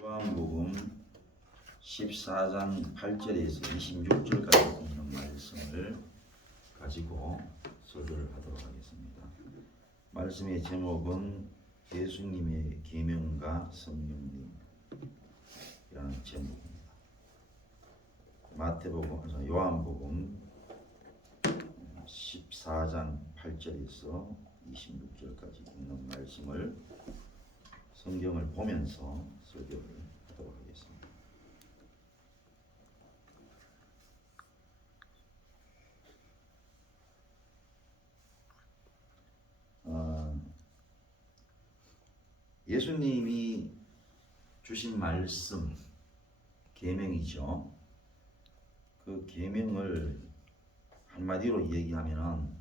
요한복음 14장 8절에서 26절까지 있는 말씀을 가지고 설교를 하도록 하겠습니다. 말씀의 제목은 예수님의 계명과 성령님이라는 제목입니다. 요한복음 14장 8절에서 26절까지 있는 말씀을 성경을 보면서 설교를 하도록 하겠습니다. 예수님이 주신 말씀, 계명이죠. 그 계명을 한마디로 얘기하면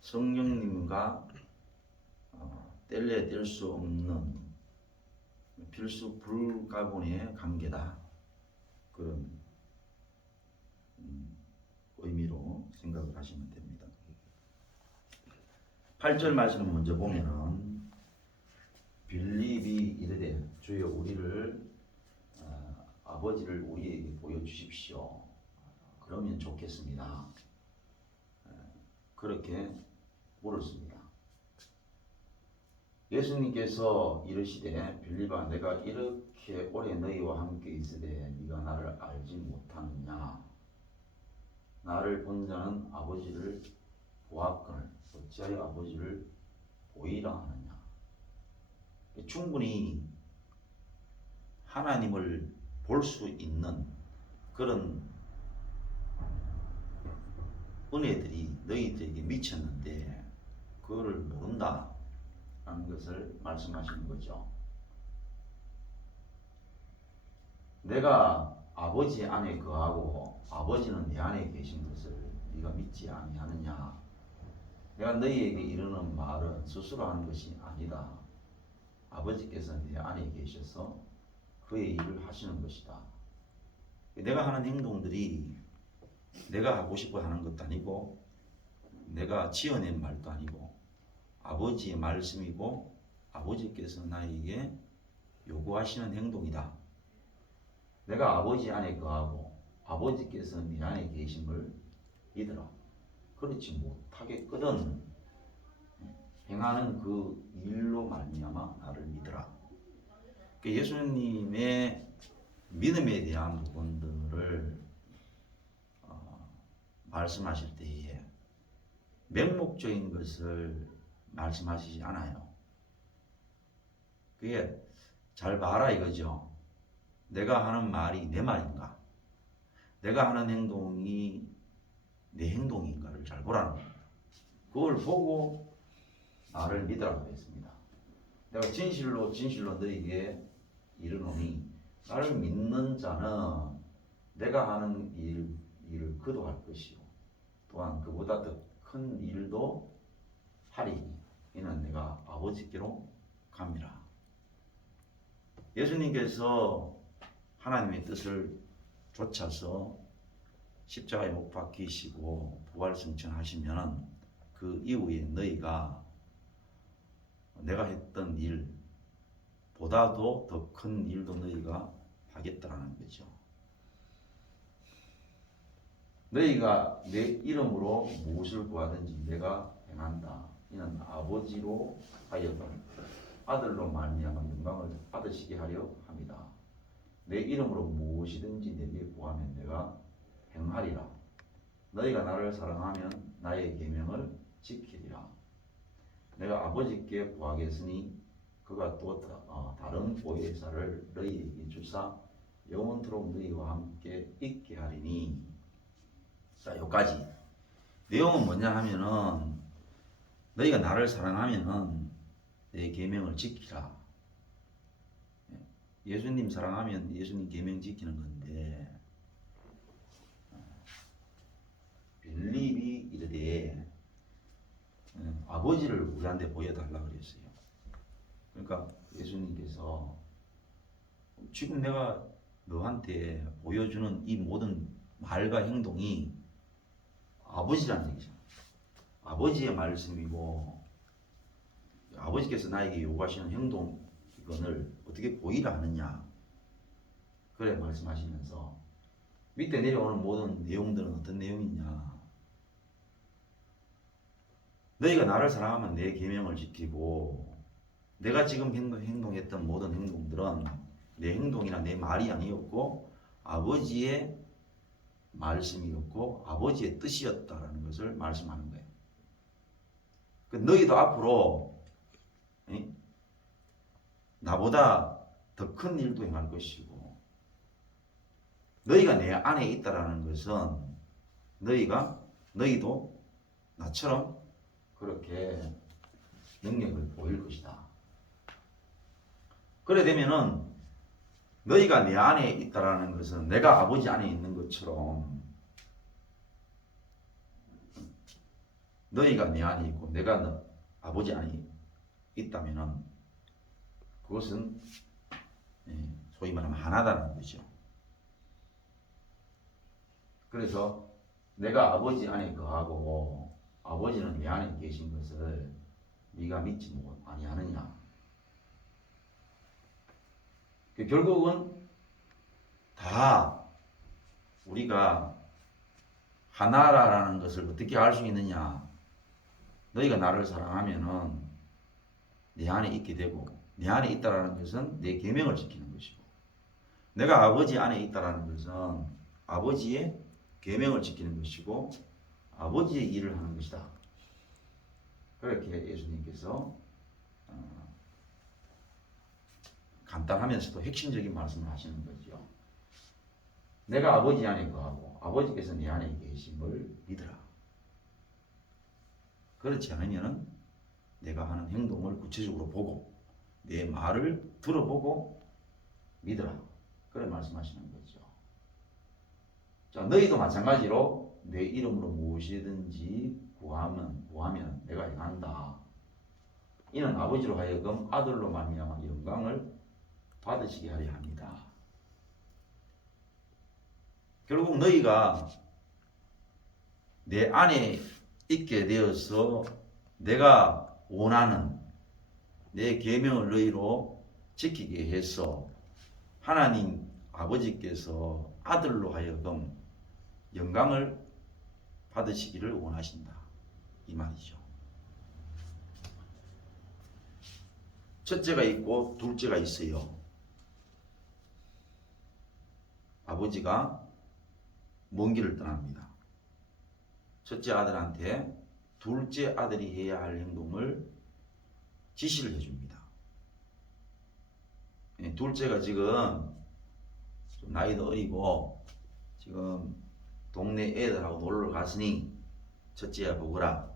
성령님과 뗄래야 뗄 수 없는 필수 불가분의 관계다. 그런 의미로 생각을 하시면 됩니다. 8절 말씀을 먼저 보면은 빌립이 이르되 주여 우리를 아버지를 우리에게 보여주십시오. 그러면 좋겠습니다. 그렇게 물었습니다. 예수님께서 이르시되 빌립아 내가 이렇게 오래 너희와 함께 있으되 네가 나를 알지 못하느냐. 나를 본 자는 아버지를 보았거늘 어찌하여 아버지를 보이라 하느냐. 충분히 하나님을 볼 수 있는 그런 은혜들이 너희들에게 미쳤는데 그거를 모른다 하는 것을 말씀하시는 거죠. 내가 아버지 안에 거하고 아버지는 내 안에 계신 것을 네가 믿지 아니하느냐. 내가 너희에게 이르는 말은 스스로 하는 것이 아니다. 아버지께서 내 안에 계셔서 그의 일을 하시는 것이다. 내가 하는 행동들이 내가 하고 싶어 하는 것도 아니고 내가 지어낸 말도 아니고 아버지의 말씀이고 아버지께서 나에게 요구하시는 행동이다. 내가 아버지 안에 거하고 아버지께서 네 안에 계심을 믿으라. 그렇지 못하겠거든 행하는 그 일로 말미암아 나를 믿으라. 예수님의 믿음에 대한 부분들을 말씀하실 때에 맹목적인 것을 말씀하시지 않아요. 그게 잘 봐라 이거죠. 내가 하는 말이 내 말인가? 내가 하는 행동이 내 행동인가를 잘 보라는 겁니다. 그걸 보고 나를 믿으라고 했습니다. 내가 진실로 너희에게 이르노니 나를 믿는 자는 내가 하는 일을 그도 할 것이요 또한 그보다 더 큰 일도 하리니 이는 내가 아버지께로 갑니다. 예수님께서 하나님의 뜻을 좇아서 십자가에 못 박히시고 부활승천하시면 그 이후에 너희가 내가 했던 일보다도 더 큰 일도 너희가 하겠다라는 거죠. 너희가 내 이름으로 무엇을 구하든지 내가 행한다. 이는 아버지로 하여금 아들로 말미암아 영광을 받으시게 하려 합니다. 내 이름으로 무엇이든지 내게 구하면 내가 행하리라. 너희가 나를 사랑하면 나의 계명을 지키리라. 내가 아버지께 구하겠으니 그가 또 다른 보혜사를 너희에게 주사 영원토록 너희와 함께 있게 하리니. 자, 여기까지. 내용은 뭐냐 하면은 너희가 나를 사랑하면은 내 계명을 지키라. 예수님 사랑하면 예수님 계명 지키는 건데 빌립이 이르되 아버지를 우리한테 보여달라 그랬어요. 그러니까 예수님께서 지금 내가 너한테 보여주는 이 모든 말과 행동이 아버지라는 얘기죠. 아버지의 말씀이고 아버지께서 나에게 요구하시는 행동 이거를 어떻게 보이라 하느냐. 그래 말씀하시면서 밑에 내려오는 모든 내용들은 어떤 내용이냐. 너희가 나를 사랑하면 내 계명을 지키고 내가 지금 행동했던 모든 행동들은 내 행동이나 내 말이 아니었고 아버지의 말씀이었고 아버지의 뜻이었다라는 것을 말씀하는 거예요. 너희도 앞으로 나보다 더 큰 일도 행할 것이고 너희가 내 안에 있다라는 것은 너희도 나처럼 그렇게 능력을 보일 것이다. 그래 되면은 너희가 내 안에 있다라는 것은 내가 아버지 안에 있는 것처럼 너희가 내 안에 있고 내가 아버지 안에 있다면은 그것은 소위 말하면 하나다는 거죠. 그래서 내가 아버지 안에 거하고 아버지는 내 안에 계신 것을 네가 믿지 아니하느냐. 결국은 다 우리가 하나라는 것을 어떻게 알 수 있느냐. 너희가 나를 사랑하면은 내 안에 있게 되고 내 안에 있다라는 것은 내 계명을 지키는 것이고 내가 아버지 안에 있다라는 것은 아버지의 계명을 지키는 것이고 아버지의 일을 하는 것이다. 그렇게 예수님께서 간단하면서도 핵심적인 말씀을 하시는 거죠. 내가 아버지 안에 거하고 아버지께서 내 안에 계심을 믿으라. 그렇지 않으면 내가 하는 행동을 구체적으로 보고 내 말을 들어보고 믿으라. 그런 말씀하시는 거죠. 자, 너희도 마찬가지로 내 이름으로 무엇이든지 구하면 내가 행한다. 이는 아버지로 하여금 아들로 말미암아 영광을 받으시게 하려 합니다. 결국 너희가 내 안에 있게 되어서 내가 원하는 내 계명을 너희로 지키게 해서 하나님 아버지께서 아들로 하여금 영광을 받으시기를 원하신다. 이 말이죠. 첫째가 있고 둘째가 있어요. 아버지가 먼 길을 떠납니다. 첫째 아들한테 둘째 아들이 해야 할 행동을 지시를 해줍니다. 둘째가 지금 좀 나이도 어리고 지금 동네 애들하고 놀러 갔으니 첫째야 보거라.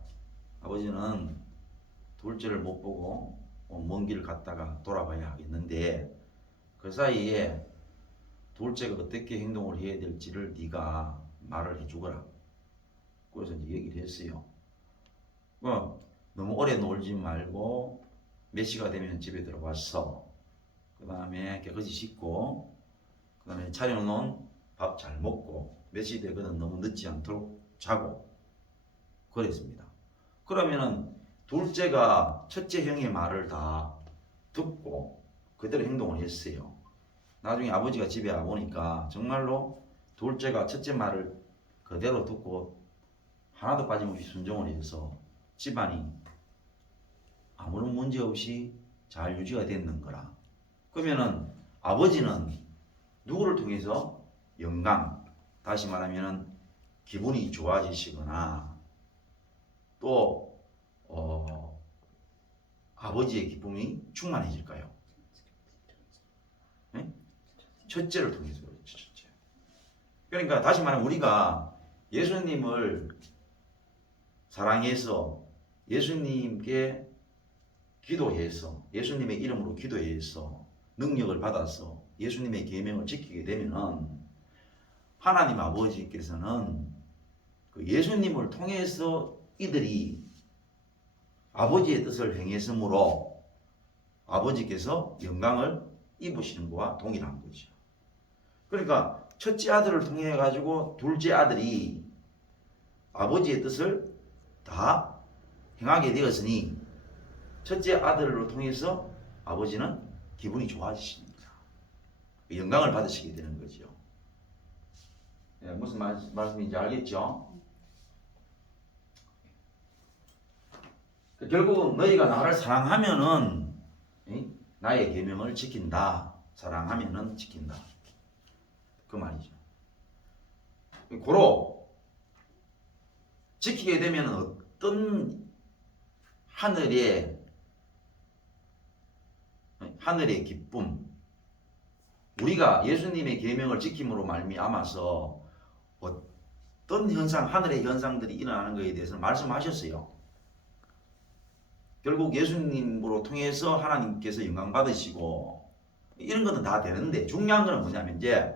아버지는 둘째를 못 보고 먼 길 갔다가 돌아가야 하겠는데 그 사이에 둘째가 어떻게 행동을 해야 될지를 네가 말을 해주거라. 그래서 이제 얘기를 했어요. 너무 오래 놀지 말고 몇 시가 되면 집에 들어와서 그 다음에 깨끗이 씻고 그 다음에 차려놓은 밥 잘 먹고 몇 시 되거든 너무 늦지 않도록 자고 그랬습니다. 그러면은 둘째가 첫째 형의 말을 다 듣고 그대로 행동을 했어요. 나중에 아버지가 집에 와보니까 정말로 둘째가 첫째 말을 그대로 듣고 하나도 빠짐없이 순종을 해서 집안이 아무런 문제 없이 잘 유지가 됐는 거라. 그러면은 아버지는 누구를 통해서 영광, 다시 말하면은 기분이 좋아지시거나 또 아버지의 기쁨이 충만해질까요? 네? 첫째를 통해서 그렇죠. 첫째. 그러니까 다시 말하면 우리가 예수님을 사랑해서 예수님께 기도해서 예수님의 이름으로 기도해서 능력을 받아서 예수님의 계명을 지키게 되면은 하나님 아버지께서는 그 예수님을 통해서 이들이 아버지의 뜻을 행했으므로 아버지께서 영광을 입으시는 것과 동일한 거죠. 그러니까 첫째 아들을 통해 가지고 둘째 아들이 아버지의 뜻을 다 행하게 되었으니 첫째 아들로 통해서 아버지는 기분이 좋아지십니다. 영광을 받으시게 되는 거죠. 예, 무슨 말씀인지 알겠죠? 결국은 너희가 나를 사랑하면은 나의 계명을 지킨다. 사랑하면은 지킨다. 그 말이죠. 고로 지키게 되면 어떤 하늘의 기쁨, 우리가 예수님의 계명을 지킴으로 말미암아서 어떤 현상, 하늘의 현상들이 일어나는 것에 대해서 말씀하셨어요. 결국 예수님으로 통해서 하나님께서 영광 받으시고 이런 것은 다 되는데 중요한 것은 뭐냐면 이제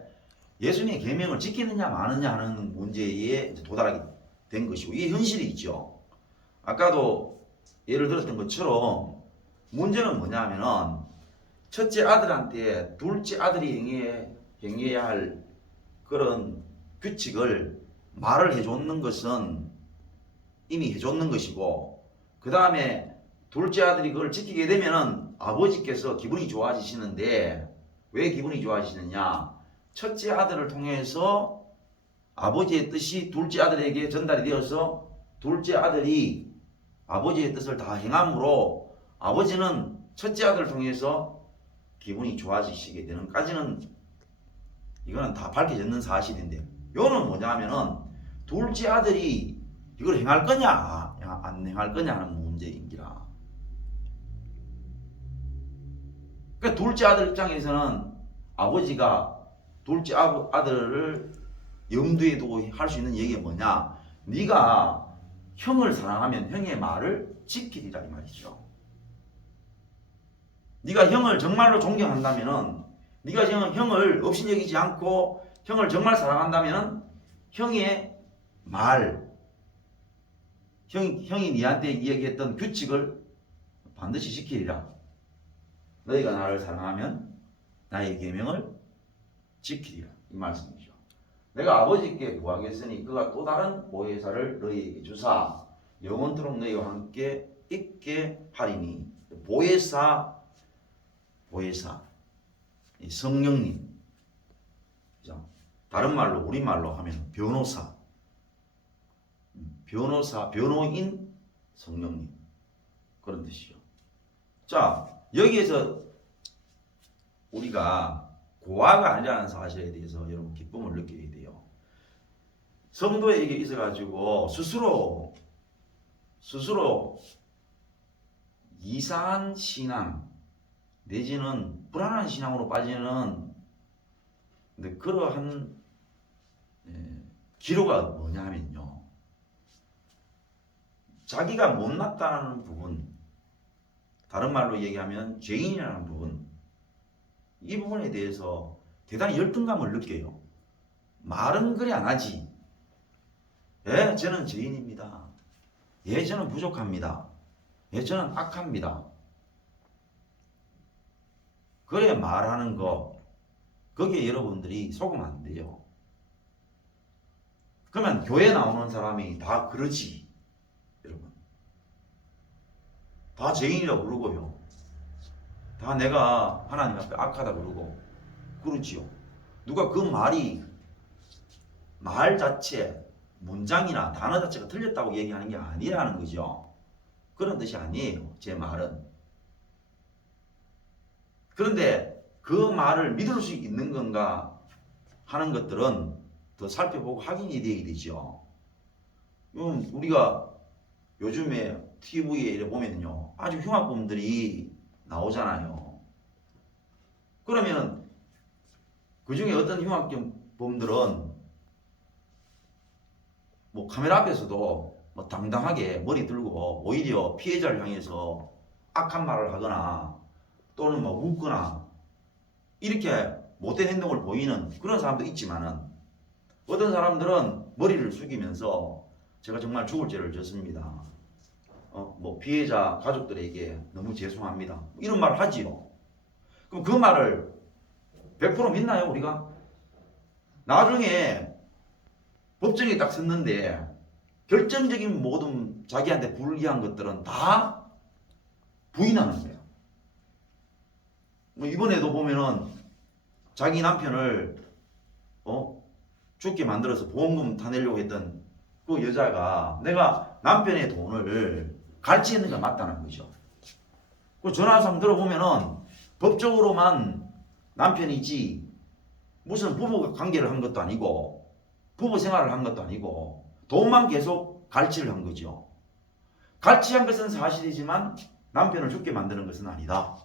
예수님의 계명을 지키느냐 마느냐 하는 문제에 도달하게 된 것이고 이게 현실이 있죠. 아까도 예를 들었던 것처럼 문제는 뭐냐면은 첫째 아들한테 둘째 아들이 행해야 할 그런 규칙을 말을 해줬는 것은 이미 해줬는 것이고 그 다음에 둘째 아들이 그걸 지키게 되면은 아버지께서 기분이 좋아지시는데 왜 기분이 좋아지시느냐? 첫째 아들을 통해서 아버지의 뜻이 둘째 아들에게 전달이 되어서 둘째 아들이 아버지의 뜻을 다 행함으로 아버지는 첫째 아들을 통해서 기분이 좋아지시게 되는까지는 이거는 다 밝혀졌는 사실인데 요는 뭐냐면은 둘째 아들이 이걸 행할 거냐 안 행할 거냐 하는 문제인기라. 그러니까 둘째 아들 입장에서는 아버지가 둘째 아들을 염두에 두고 할 수 있는 얘기가 뭐냐? 네가 형을 사랑하면 형의 말을 지키리라 이 말이죠. 네가 형을 정말로 존경한다면은 네가 형을 업신여기지 않고 형을 정말 사랑한다면은 형의 말, 형이 네한테 이야기했던 규칙을 반드시 지키리라. 너희가 나를 사랑하면 나의 계명을 지키리라 이 말씀이죠. 내가 아버지께 구하겠으니 그가 또 다른 보혜사를 너희에게 주사 영원토록 너희와 함께 있게 하리니 보혜사 성령님, 다른 말로 우리말로 하면 변호인 성령님 그런 뜻이죠. 자 여기에서 우리가 고아가 아니라는 사실에 대해서 여러분 기쁨을 느끼게 돼요. 성도에게 있어가지고 스스로 이상한 신앙 내지는 불안한 신앙으로 빠지는 그러한 기로가 뭐냐 하면요. 자기가 못났다는 부분, 다른 말로 얘기하면 죄인이라는 부분, 이 부분에 대해서 대단히 열등감을 느껴요. 말은 그래 안 하지. 예, 저는 죄인입니다. 예, 저는 부족합니다. 예, 저는 악합니다. 그래 말하는 거 거기에 여러분들이 속으면 안 돼요. 그러면 교회 나오는 사람이 다 그러지. 여러분 다 죄인이라고 그러고요. 다 내가 하나님 앞에 악하다 그러고 그러지요. 누가 그 말 자체 문장이나 단어 자체가 틀렸다고 얘기하는 게 아니라는 거죠. 그런 뜻이 아니에요. 제 말은. 그런데 그 말을 믿을 수 있는 건가 하는 것들은 더 살펴보고 확인이 되어야 되죠. 우리가 요즘에 TV에 이래 보면요. 아주 흉악범들이 나오잖아요. 그러면 그 중에 어떤 흉악범들은 뭐 카메라 앞에서도 뭐 당당하게 머리 들고 오히려 피해자를 향해서 악한 말을 하거나 또는 뭐 웃거나 이렇게 못된 행동을 보이는 그런 사람도 있지만은 어떤 사람들은 머리를 숙이면서 제가 정말 죽을 죄를 졌습니다. 뭐 피해자 가족들에게 너무 죄송합니다. 이런 말을 하지요. 그럼 그 말을 100% 믿나요, 우리가? 나중에 법정에 딱 섰는데 결정적인 모든 자기한테 불리한 것들은 다 부인하는 거예요. 이번에도 보면은 자기 남편을 죽게 만들어서 보험금 타내려고 했던 그 여자가 내가 남편의 돈을 갈취했는 게 맞다는 거죠. 그 전화상 들어보면은 법적으로만 남편이지 무슨 부부 관계를 한 것도 아니고 부부 생활을 한 것도 아니고 돈만 계속 갈취를 한 거죠. 갈취한 것은 사실이지만 남편을 죽게 만드는 것은 아니다.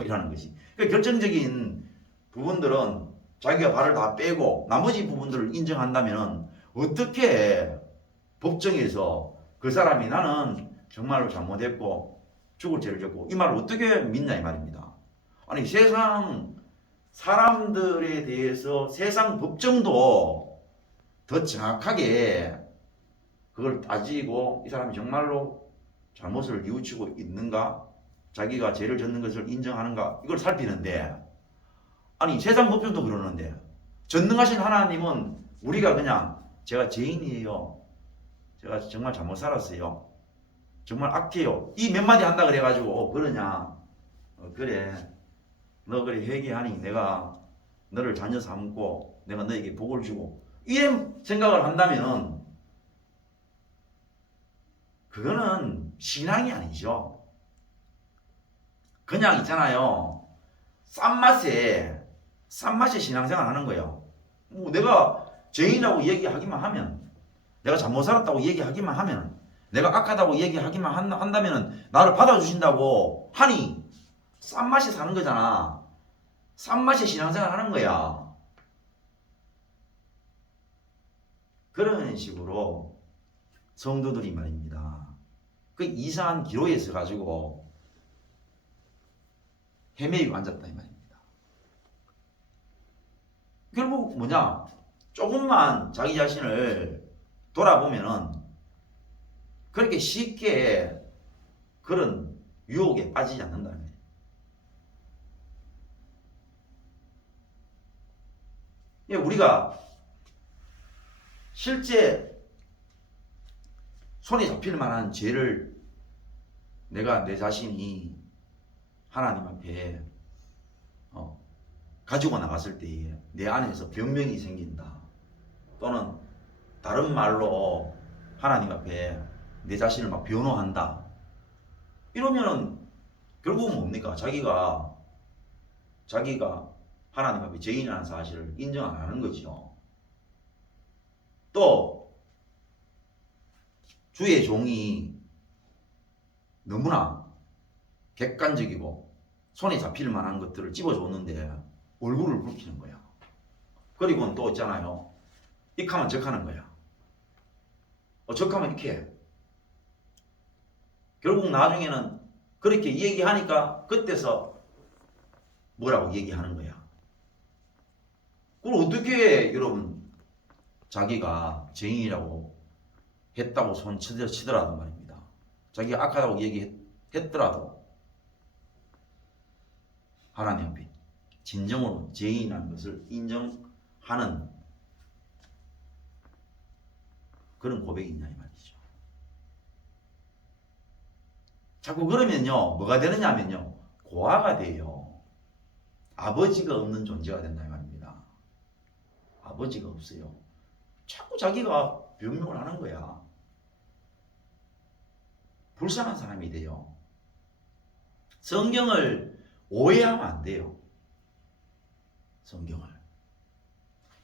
이라는 것이. 그러니까 결정적인 부분들은 자기가 발을 다 빼고 나머지 부분들을 인정한다면 어떻게 법정에서 그 사람이 나는 정말로 잘못했고 죽을 죄를 졌고 이 말을 어떻게 믿냐 이 말입니다. 아니 세상 사람들에 대해서 세상 법정도 더 정확하게 그걸 따지고 이 사람이 정말로 잘못을 뉘우치고 있는가 자기가 죄를 졌는 것을 인정하는가 이걸 살피는데 아니 세상 법정도 그러는데 전능하신 하나님은 우리가 그냥 제가 죄인이에요. 제가 정말 잘못 살았어요. 정말 악해요. 이 몇 마디 한다 그래가지고 그러냐. 그래. 너 그래 회개하니 내가 너를 자녀 삼고 내가 너에게 복을 주고 이런 생각을 한다면 그거는 신앙이 아니죠. 그냥 있잖아요. 싼 맛에 신앙생활 하는 거예요. 뭐 내가 죄인이라고 얘기하기만 하면 내가 잘못 살았다고 얘기하기만 하면 내가 악하다고 얘기하기만 한다면 나를 받아주신다고 하니 싼 맛에 사는 거잖아. 싼 맛에 신앙생활 하는 거야. 그런 식으로 성도들이 말입니다. 그 이상한 기로에 서가지고 헤매이고 앉았다 이 말입니다. 결국 뭐냐? 조금만 자기 자신을 돌아보면은 그렇게 쉽게 그런 유혹에 빠지지 않는다는 거예요. 우리가 실제 손에 잡힐 만한 죄를 내가 내 자신이 하나님 앞에 가지고 나갔을 때에 내 안에서 변명이 생긴다. 또는 다른 말로 하나님 앞에 내 자신을 막 변호한다. 이러면은 결국은 뭡니까? 자기가 하나님 앞에 죄인이라는 사실을 인정 안 하는 거죠. 또 주의 종이 너무나 객관적이고 손에 잡힐 만한 것들을 집어줬는데 얼굴을 붉히는 거야. 그리고는 또 있잖아요. 익하면 적하는 거야. 적하면 이렇게 해. 결국 나중에는 그렇게 얘기하니까 그때서 뭐라고 얘기하는 거야. 그걸 어떻게 여러분 자기가 죄인이라고 했다고 손 치더라도 말입니다. 자기가 악하다고 얘기했더라도 하나님 앞에 진정으로 죄인이라는 것을 인정하는 그런 고백이 있냐 이 말이죠. 자꾸 그러면요 뭐가 되느냐 하면요 고아가 돼요. 아버지가 없는 존재가 된다 이 말입니다. 아버지가 없어요. 자꾸 자기가 변명을 하는 거야. 불쌍한 사람이 돼요. 성경을 오해하면 안 돼요. 성경을.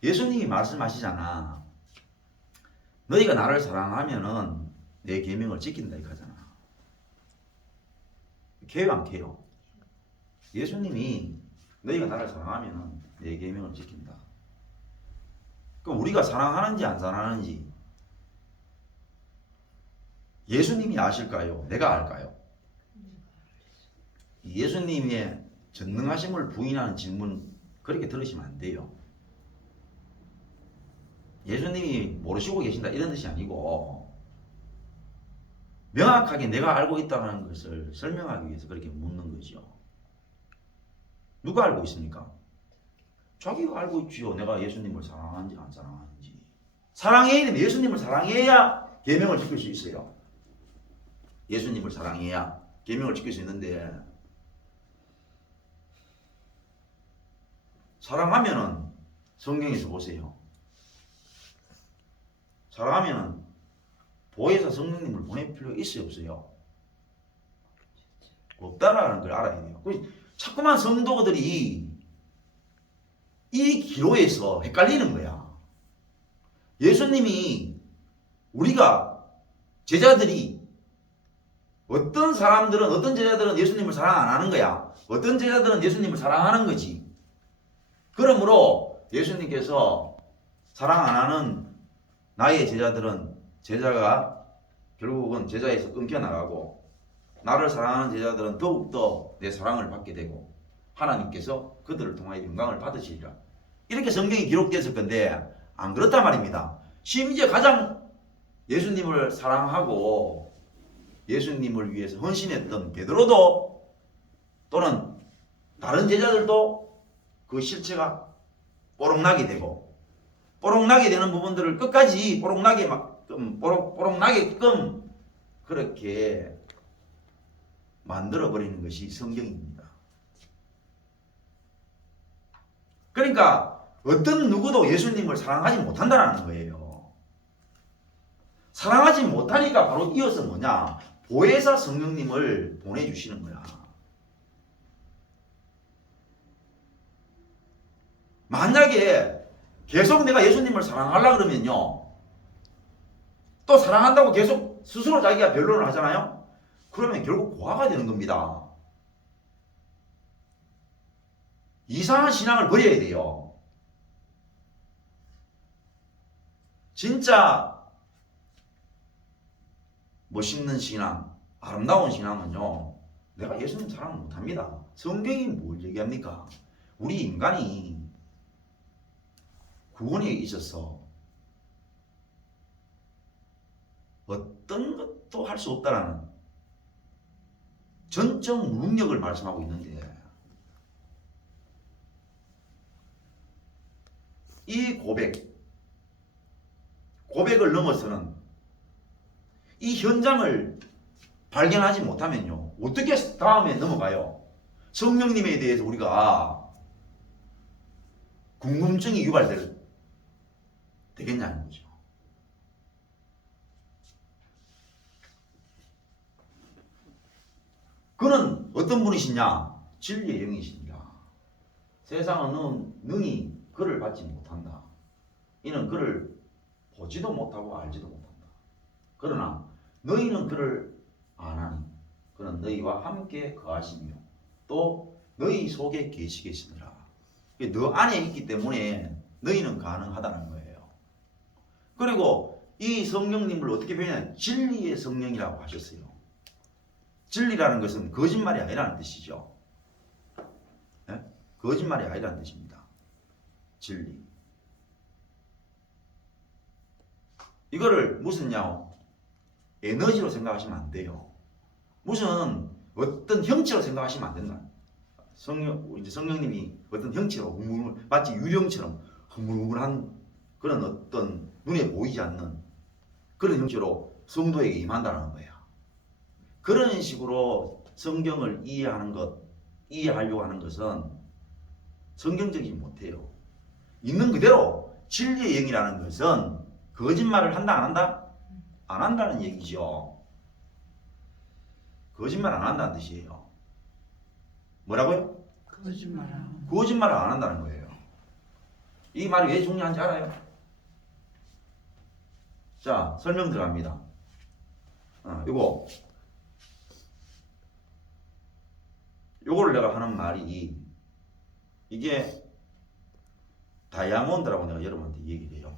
예수님이 말씀하시잖아. 너희가 나를 사랑하면은 내 계명을 지킨다 이렇게 하잖아. 개요 안 개요? 예수님이 너희가 나를 사랑하면은 내 계명을 지킨다. 그럼 우리가 사랑하는지 안 사랑하는지 예수님이 아실까요? 내가 알까요? 예수님의 전능하심을 부인하는 질문 그렇게 들으시면 안 돼요. 예수님이 모르시고 계신다 이런 뜻이 아니고 명확하게 내가 알고 있다는 것을 설명하기 위해서 그렇게 묻는 거죠. 누가 알고 있습니까? 자기가 알고 있지요. 내가 예수님을 사랑하는지 안 사랑하는지. 사랑해야 되면 예수님을 사랑해야 계명을 지킬 수 있어요. 예수님을 사랑해야 계명을 지킬 수 있는데 사랑하면은 성경에서 보세요. 사랑하면은 보혜사 성령님을 보낼 필요가 있어요, 없어요? 없다라는 걸 알아야 돼요. 자꾸만 성도들이 이 기로에서 헷갈리는 거야. 예수님이 우리가 제자들이 어떤 사람들은 어떤 제자들은 예수님을 사랑 안 하는 거야. 어떤 제자들은 예수님을 사랑하는 거지. 그러므로 예수님께서 사랑 안 하는 나의 제자들은 제자가 결국은 제자에서 끊겨나가고 나를 사랑하는 제자들은 더욱더 내 사랑을 받게 되고 하나님께서 그들을 통하여 영광을 받으시리라. 이렇게 성경이 기록되었을 건데 안 그렇단 말입니다. 심지어 가장 예수님을 사랑하고 예수님을 위해서 헌신했던 베드로도 또는 다른 제자들도 그 실체가 뽀록나게 되고 뽀록나게 되는 부분들을 끝까지 뽀록나게끔 그렇게 만들어버리는 것이 성경입니다. 그러니까 어떤 누구도 예수님을 사랑하지 못한다는 거예요. 사랑하지 못하니까 바로 이어서 뭐냐? 보혜사 성령님을 보내주시는 거야. 만약에 계속 내가 예수님을 사랑하려고 그러면요. 또 사랑한다고 계속 스스로 자기가 변론을 하잖아요. 그러면 결국 고아가 되는 겁니다. 이상한 신앙을 버려야 돼요. 진짜 멋있는 신앙, 아름다운 신앙은요. 내가 예수님 사랑 못합니다. 성경이 뭘 얘기합니까? 우리 인간이 구원에 있어서 어떤 것도 할 수 없다라는 전적 무능력을 말씀하고 있는데 이 고백을 넘어서는 이 현장을 발견하지 못하면요. 어떻게 다음에 넘어가요? 성령님에 대해서 우리가 궁금증이 되겠냐는 거죠. 그는 어떤 분이시냐? 진리의 영이시니라. 세상은 능히 그를 받지 못한다. 이는 그를 보지도 못하고 알지도 못한다. 그러나 너희는 그를 아나니 그는 너희와 함께 거하시며 또 너희 속에 계시겠으니라. 너 안에 있기 때문에 너희는 가능하다는 거예요. 그리고 이 성령님을 어떻게 표현하냐? 진리의 성령이라고 하셨어요. 진리라는 것은 거짓말이 아니라는 뜻이죠. 네? 거짓말이 아니라는 뜻입니다. 진리. 이거를 무슨요? 에너지로 생각하시면 안 돼요. 무슨 어떤 형체로 생각하시면 안 된다. 성령님이 어떤 형체로 마치 유령처럼 흐물흐물한 그런 어떤 눈에 보이지 않는 그런 형체로 성도에게 임한다는 거예요. 그런 식으로 성경을 이해하려고 하는 것은 성경적이지 못해요. 있는 그대로 진리의 영이라는 것은 거짓말을 한다 안 한다? 안 한다는 얘기죠. 거짓말 안 한다는 뜻이에요. 뭐라고요? 거짓말을 안 한다는 거예요. 이 말이 왜 중요한지 알아요? 자, 설명 들어갑니다. 요거를 내가 하는 말이 이게 다이아몬드라고 내가 여러분한테 얘기를 해요.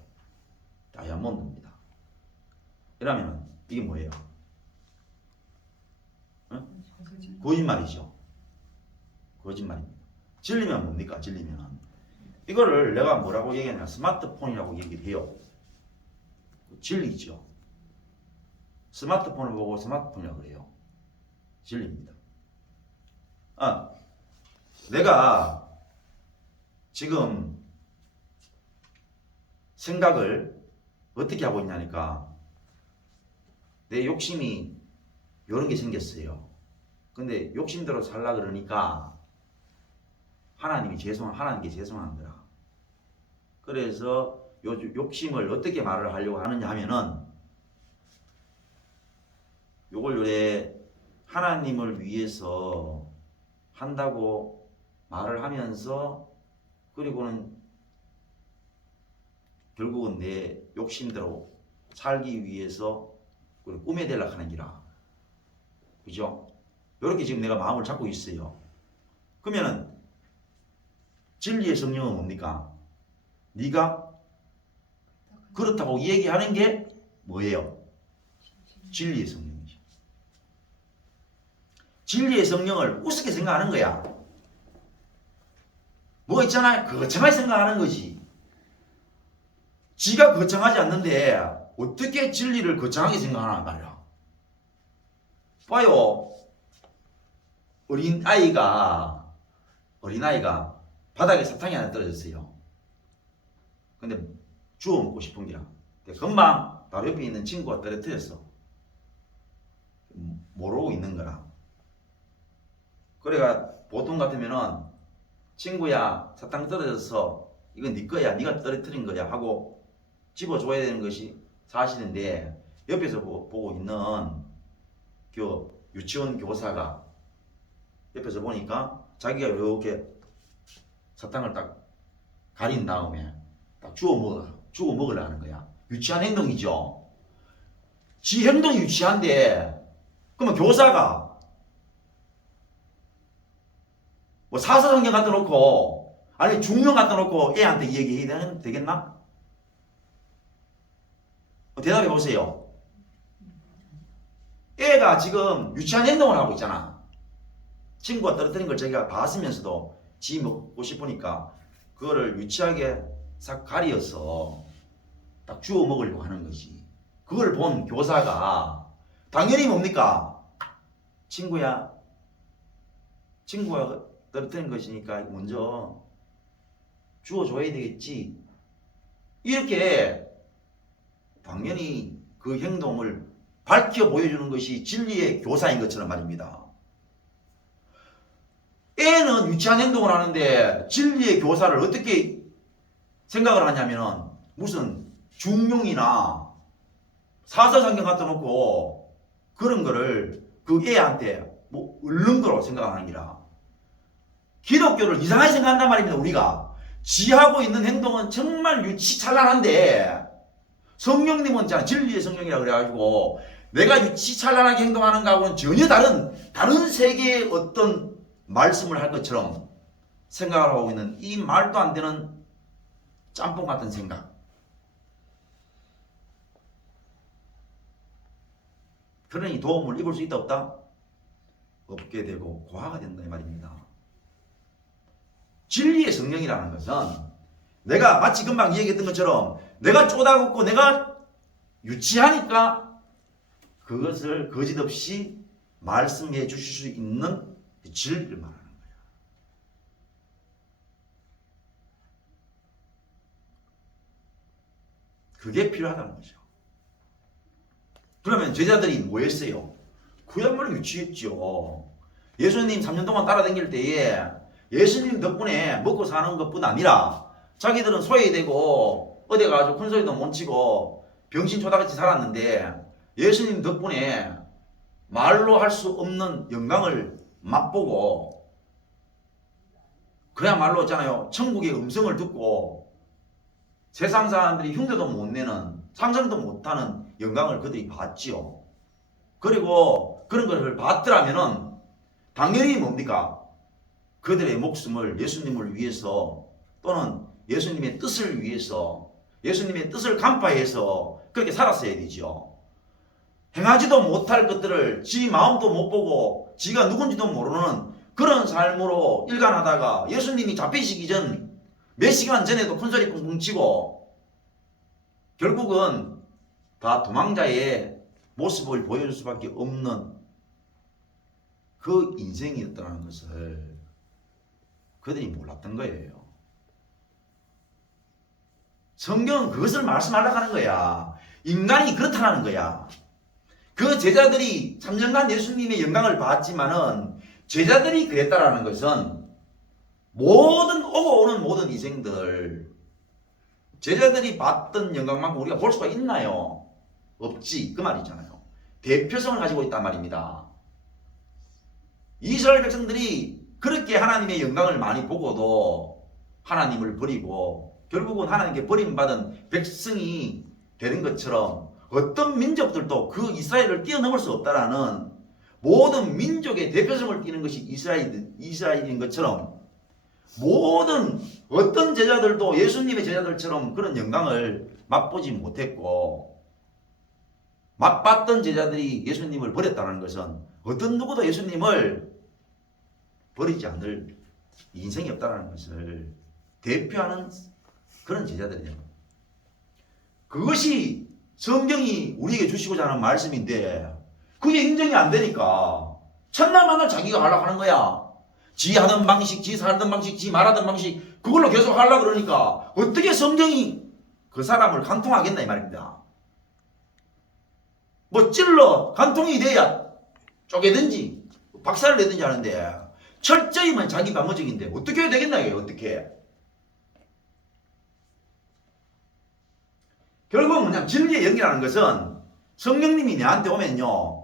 다이아몬드입니다. 이러면 이게 뭐예요? 거짓말이죠. 거짓말입니다. 진리면 뭡니까? 진리면 이거를 내가 뭐라고 얘기하냐? 스마트폰이라고 얘기를 해요. 진리죠. 스마트폰을 보고 스마트폰이라고 그래요. 진리입니다. 내가 지금 생각을 어떻게 하고 있냐니까 내 욕심이 이런 게 생겼어요. 근데 욕심대로 살라 그러니까 하나님께 죄송한 거라. 그래서 요 욕심을 어떻게 말을 하려고 하느냐 하면은 요걸 요래 하나님을 위해서 한다고 말을 하면서 그리고는 결국은 내 욕심대로 살기 위해서 꾸며대려고 하는 기라. 그죠? 이렇게 지금 내가 마음을 잡고 있어요. 그러면은 진리의 성령은 뭡니까? 네가 그렇다고 얘기하는 게 뭐예요? 진리의 성령이죠. 진리의 성령을 우습게 생각하는 거야. 뭐 있잖아요. 거창하게 생각하는 거지. 지가 거창하지 않는데 어떻게 진리를 거창하게 생각하나 말이야. 봐요. 어린아이가 바닥에 사탕이 하나 떨어졌어요. 근데 주워 먹고 싶은 기라. 금방 바로 옆에 있는 친구가 떨어뜨렸어. 모르고 있는 거라. 그래가 보통 같으면은 친구야 사탕 떨어졌어. 이건 네 거야. 네가 떨어뜨린 거야 하고 집어줘야 되는 것이 사실인데 옆에서 보고 있는 유치원 교사가 옆에서 보니까 자기가 이렇게 사탕을 딱 가린 다음에 딱 주워 먹으려 하는 거야. 유치한 행동이죠. 지 행동이 유치한데 그러면 교사가 뭐 사서성경 갖다 놓고 아니 중명 갖다 놓고 애한테 얘기해야 되겠나? 대답해 보세요. 애가 지금 유치한 행동을 하고 있잖아. 친구가 떨어뜨린 걸 자기가 봤으면서도 지 먹고 싶으니까 그거를 유치하게 싹 가리어서 딱 주워 먹으려고 하는 거지. 그걸 본 교사가 당연히 뭡니까? 친구가 떨어뜨린 것이니까 먼저 주워줘야 되겠지. 이렇게 당연히 그 행동을 밝혀 보여주는 것이 진리의 교사인 것처럼 말입니다. 애는 유치한 행동을 하는데 진리의 교사를 어떻게 생각을 하냐면은 무슨 중용이나 사서성경 갖다 놓고 그런 거를 그 애한테 뭐 읊는 거로 생각하는 기라. 기독교를 이상하게 생각한단 말입니다. 우리가 지하고 있는 행동은 정말 유치찬란한데 성령님은 진리의 성령이라 그래가지고 내가 유치찬란하게 행동하는 거하고는 전혀 다른 세계의 어떤 말씀을 할 것처럼 생각을 하고 있는 이 말도 안 되는 짬뽕 같은 생각. 그러니 도움을 입을 수 있다 없다? 없게 되고 고아가 된다 이 말입니다. 진리의 성령이라는 것은 내가 마치 금방 얘기했던 것처럼 내가 쪼다붙고 내가 유치하니까 그것을 거짓없이 말씀해 주실 수 있는 진리를 말하는 거야. 그게 필요하다는 거죠. 그러면 제자들이 뭐 했어요? 그야말로 유치했죠. 예수님 3년 동안 따라다닐 때에 예수님 덕분에 먹고 사는 것뿐 아니라 자기들은 소외되고 어디 가서 큰 소리도 못 치고 병신초다같이 살았는데 예수님 덕분에 말로 할 수 없는 영광을 맛보고 그야말로 있잖아요. 천국의 음성을 듣고 세상 사람들이 흉내도 못 내는 상상도 못하는 영광을 그들이 봤지요. 그리고 그런 것을 봤더라면은 당연히 뭡니까? 그들의 목숨을 예수님을 위해서 또는 예수님의 뜻을 위해서 예수님의 뜻을 간파해서 그렇게 살았어야 되죠. 행하지도 못할 것들을 지 마음도 못 보고 지가 누군지도 모르는 그런 삶으로 일관하다가 예수님이 잡히시기 전 몇 시간 전에도 큰소리 쿵쿵 치고 결국은 다 도망자의 모습을 보여줄 수밖에 없는 그 인생이었다는 것을 그들이 몰랐던 거예요. 성경은 그것을 말씀하려고 하는 거야. 인간이 그렇다는 거야. 그 제자들이 3년간 예수님의 영광을 봤지만은 제자들이 그랬다라는 것은 모든 오고 오는 모든 인생들 제자들이 받던 영광만큼 우리가 볼 수가 있나요? 없지. 그 말이잖아요. 대표성을 가지고 있단 말입니다. 이스라엘 백성들이 그렇게 하나님의 영광을 많이 보고도 하나님을 버리고 결국은 하나님께 버림받은 백성이 되는 것처럼 어떤 민족들도 그 이스라엘을 뛰어넘을 수 없다라는 모든 민족의 대표성을 띠는 것이 이스라엘인 것처럼 모든 어떤 제자들도 예수님의 제자들처럼 그런 영광을 맛보지 못했고 맛봤던 제자들이 예수님을 버렸다는 것은 어떤 누구도 예수님을 버리지 않을 인생이 없다는 것을 대표하는 그런 제자들이에요. 그것이 성경이 우리에게 주시고자 하는 말씀인데 그게 인정이 안 되니까 첫날 만날 자기가 하려고 하는 거야. 지 하던 방식, 지 살던 방식, 지 말하던 방식 그걸로 계속 하려고 그러니까 어떻게 성경이 그 사람을 간통하겠나 이 말입니다. 뭐 찔러 간통이 돼야 쪼개든지 박살을 내든지 하는데 철저히만 자기 방어적인데 어떻게 해야 되겠나 이게 어떻게. 결국 그냥 진리의 영이라는 것은 성령님이 내한테 오면요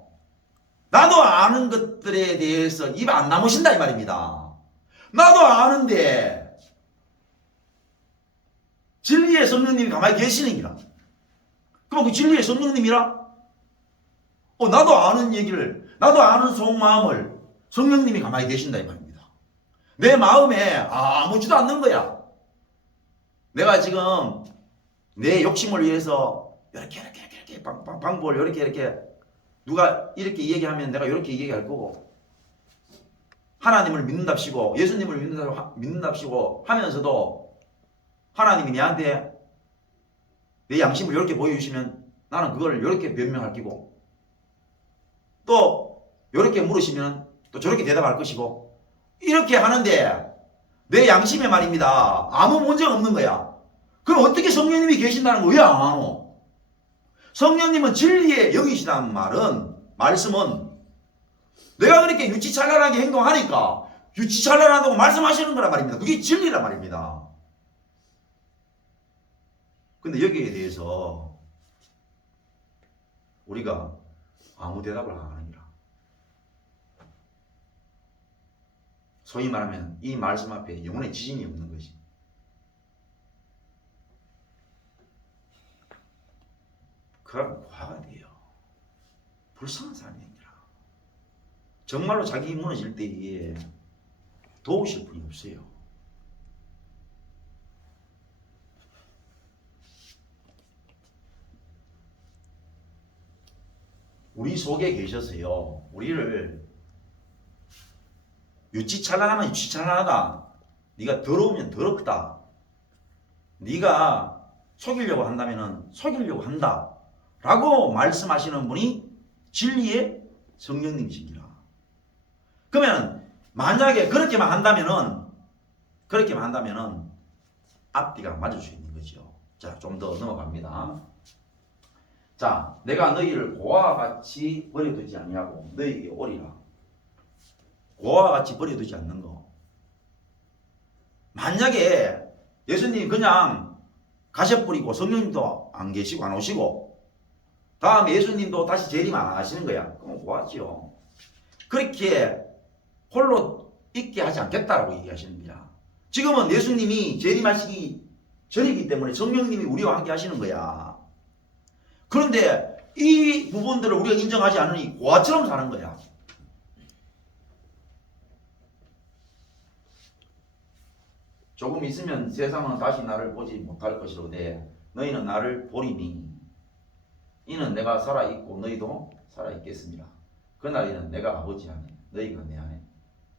나도 아는 것들에 대해서 입 안 나무신다 이 말입니다. 나도 아는데 진리의 성령님이 가만히 계시는 기라. 그럼 그 진리의 성령님이라? 나도 아는 얘기를 나도 아는 속마음을 성령님이 가만히 계신다 이 말입니다. 내 마음에 아무지도 않는 거야. 내가 지금 내 욕심을 위해서 이렇게 방법을 이렇게 누가 이렇게 얘기하면 내가 이렇게 얘기할 거고 하나님을 믿는답시고 예수님을 믿는답시고 하면서도 하나님이 내한테 내 양심을 이렇게 보여주시면 나는 그걸 이렇게 변명할 끼고 또 이렇게 물으시면 또 저렇게 대답할 것이고 이렇게 하는데 내 양심에 말입니다. 아무 문제가 없는 거야. 그럼 어떻게 성령님이 계신다는 거 왜 안 하노? 성령님은 진리의 영이시다는 말씀은 내가 그렇게 유치찬란하게 행동하니까 유치찬란하다고 말씀하시는 거란 말입니다. 그게 진리란 말입니다. 근데 여기에 대해서 우리가 아무 대답을 안 하는 거라. 소위 말하면 이 말씀 앞에 영혼의 지진이 없는 것이. 그러면 화가 돼요. 불쌍한 사람이니라. 정말로 자기 무너질 때에 도우실 분이 없어요. 우리 속에 계셔서요. 우리를 유치찬란하면 유치찬란하다. 네가 더러우면 더럽다. 네가 속이려고 한다면 속이려고 한다. 라고 말씀하시는 분이 진리의 성령님이십니다. 그러면 만약에 그렇게만 한다면은 앞뒤가 맞을 수 있는 거죠. 자, 좀 더 넘어갑니다. 자, 내가 너희를 고아와 같이 버려두지 아니하고 너희에게 오리라. 고아와 같이 버려두지 않는 거. 만약에 예수님이 그냥 가셔버리고 성령님도 안 계시고 안 오시고 다음에 예수님도 다시 재림 안 하시는 거야. 그럼 고아지요. 그렇게 홀로 있게 하지 않겠다라고 얘기하시는 거야. 지금은 예수님이 재림하시기 전이기 때문에 성령님이 우리와 함께 하시는 거야. 그런데 이 부분들을 우리가 인정하지 않으니 고아처럼 사는 거야. 조금 있으면 세상은 다시 나를 보지 못할 것이로되 너희는 나를 보리니 이는 내가 살아있고 너희도 살아있겠습니다. 그날에는 내가 아버지 안에 너희가 내 안에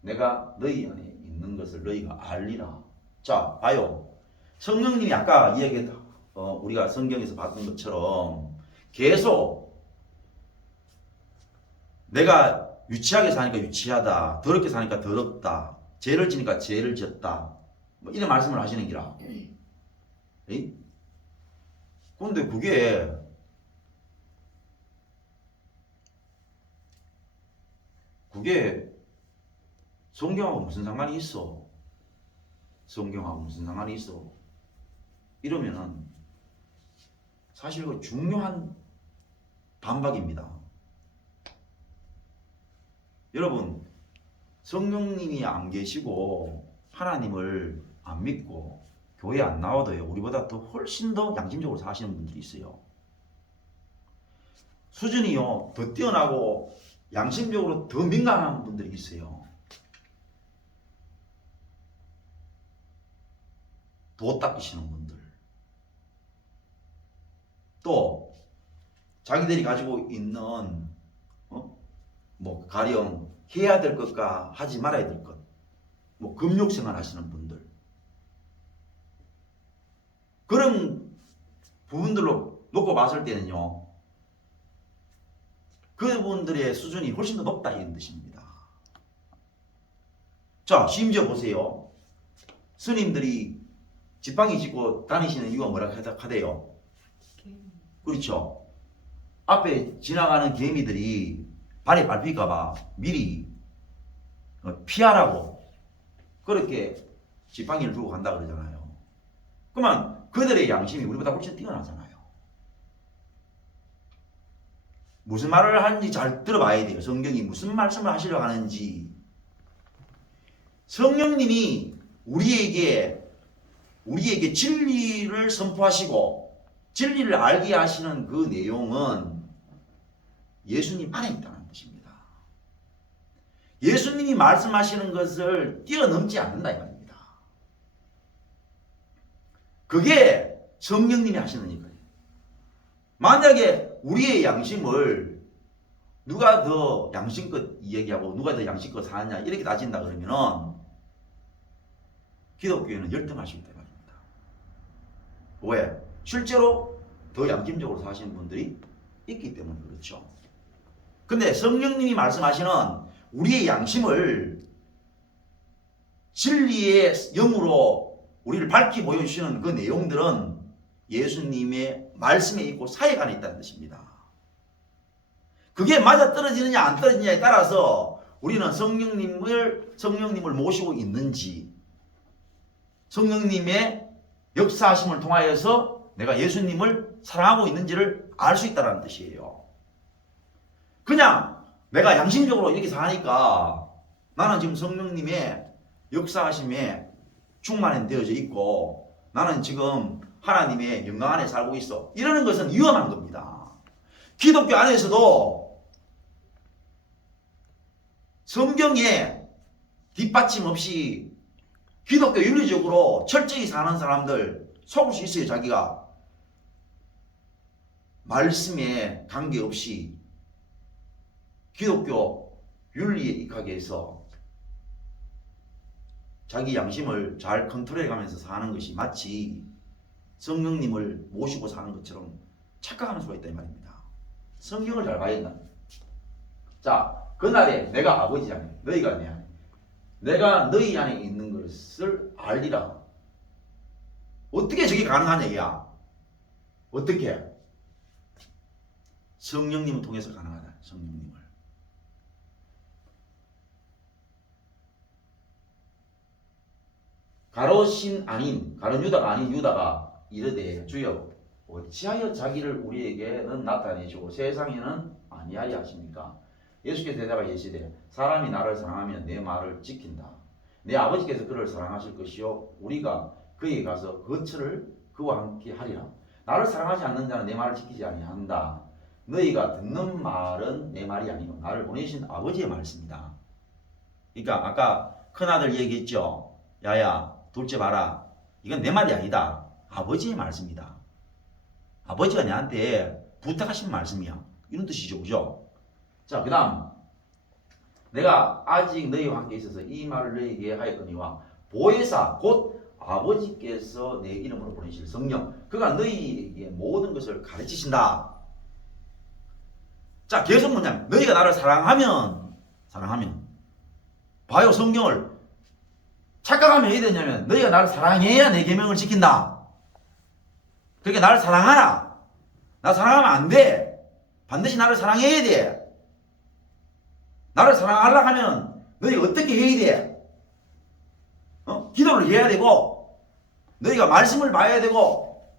내가 너희 안에 있는 것을 너희가 알리라. 자, 봐요. 성령님이 아까 이야기했다. 우리가 성경에서 봤던 것처럼 계속 내가 유치하게 사니까 유치하다, 더럽게 사니까 더럽다, 죄를 지니까 죄를 지었다, 뭐 이런 말씀을 하시는 기라. 그런데 그게 성경하고 무슨 상관이 있어? 성경하고 무슨 상관이 있어? 이러면은 사실 그 중요한 반박입니다. 여러분, 성령님이 안 계시고 하나님을 안 믿고 교회 안 나와도요, 우리보다 더 훨씬 더 양심적으로 사시는 분들이 있어요. 수준이요, 더 뛰어나고 양심적으로 더 민감한 분들이 있어요. 도 닦으시는 분들. 또 자기들이 가지고 있는 뭐 가령 해야 될 것과 하지 말아야 될 것, 뭐 금욕생활 하시는 분들, 그런 부분들로 놓고 봤을 때는요, 그분들의 수준이 훨씬 더 높다 이런 뜻입니다. 자, 심지어 보세요. 스님들이 지팡이 짚고 다니시는 이유가 뭐라 하대요? 그렇죠. 앞에 지나가는 개미들이 발에 밟힐까봐 미리 피하라고 그렇게 지팡이를 들고 간다 그러잖아요. 그러면 그들의 양심이 우리보다 훨씬 뛰어나잖아요. 무슨 말을 하는지 잘 들어봐야 돼요. 성경이 무슨 말씀을 하시려고 하는지. 성령님이 우리에게 진리를 선포하시고 진리를 알게 하시는 그 내용은 예수님 안에 있다는 것입니다. 예수님이 말씀하시는 것을 뛰어넘지 않는다 이 말입니다. 그게 성령님이 하시는 일이에요. 만약에 우리의 양심을 누가 더 양심껏 얘기하고 누가 더 양심껏 사느냐 이렇게 따진다 그러면은 기독교에는 열등할 수 있다 말입니다. 왜? 실제로 더 양심적으로 사시는 분들이 있기 때문에 그렇죠. 근데 성령님이 말씀하시는 우리의 양심을 진리의 영으로 우리를 밝히 보여주시는 그 내용들은 예수님의 말씀에 있고 사역 안에 있다는 뜻입니다. 그게 맞아 떨어지느냐 안 떨어지느냐에 따라서 우리는 성령님을 모시고 있는지, 성령님의 역사하심을 통하여서 내가 예수님을 사랑하고 있는지를 알 수 있다는 뜻이에요. 그냥 내가 양심적으로 이렇게 사니까 나는 지금 성령님의 역사하심에 충만되어져 있고 나는 지금 하나님의 영광 안에 살고 있어. 이러는 것은 위험한 겁니다. 기독교 안에서도 성경에 뒷받침 없이 기독교 윤리적으로 철저히 사는 사람들 속을 수 있어요. 자기가 말씀에 관계없이 기독교 윤리에 익하게 해서 자기 양심을 잘 컨트롤해 가면서 사는 것이 마치 성령님을 모시고 사는 것처럼 착각하는 수가 있다 이 말입니다. 성경을 잘 봐야 된다. 자, 그날에 내가 아버지 안에, 너희가 내 안에, 내가 너희 안에 있는 것을 알리라. 어떻게 저게 가능한 얘기야? 어떻게? 성령님을 통해서 가능하다. 성령님을. 가롯신 아닌, 가롯 유다가 아닌 유다가 이르되 주여 어찌하여 자기를 우리에게는 나타내시고 세상에는 아니하리 하십니까? 예수께서 대답하여 이르시되 사람이 나를 사랑하면 내 말을 지킨다. 내 아버지께서 그를 사랑하실 것이요 우리가 그에게 가서 거처를 그와 함께 하리라. 나를 사랑하지 않는 자는 내 말을 지키지 아니한다. 너희가 듣는 말은 내 말이 아니고 나를 보내신 아버지의 말씀이다. 그러니까 아까 큰아들 얘기했죠. 야야 둘째 봐라. 이건 내 말이 아니다. 아버지의 말씀이다. 아버지가 내한테 부탁하신 말씀이야. 이런 뜻이죠. 그죠? 자, 그 다음 내가 아직 너희와 함께 있어서 이 말을 너희에게 하였거니와 보혜사 곧 아버지께서 내 이름으로 보내실 성령 그가 너희에게 모든 것을 가르치신다. 자, 계속 뭐냐면 너희가 나를 사랑하면 봐요. 성경을 착각하면 어떻게 되냐면 너희가 나를 사랑해야 내 계명을 지킨다. 그러니까 나를 사랑하라. 나 사랑하면 안 돼. 반드시 나를 사랑해야 돼. 나를 사랑하려고 하면 너희가 어떻게 해야 돼? 기도를 해야 되고 너희가 말씀을 봐야 되고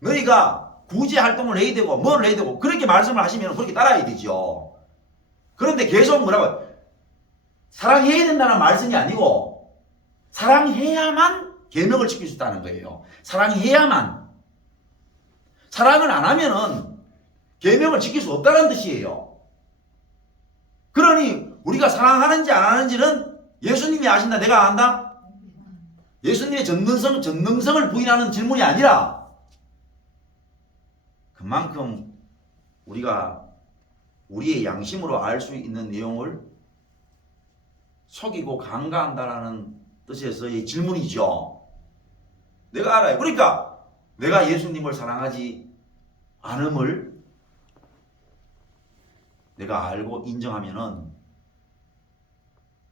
너희가 구제 활동을 해야 되고 뭘 해야 되고 그렇게 말씀을 하시면 그렇게 따라야 되죠. 그런데 계속 뭐라고 사랑해야 된다는 말씀이 아니고 사랑해야만 계명을 지킬 수 있다는 거예요. 사랑해야만. 사랑을 안 하면은 계명을 지킬 수 없다는 뜻이에요. 그러니 우리가 사랑하는지 안 하는지는 예수님이 아신다, 내가 안다? 예수님의 전능성을 부인하는 질문이 아니라 그만큼 우리가 우리의 양심으로 알 수 있는 내용을 속이고 간과한다라는 뜻에서의 질문이죠. 내가 알아요. 그러니까 내가 예수님을 사랑하지 않음을 내가 알고 인정하면은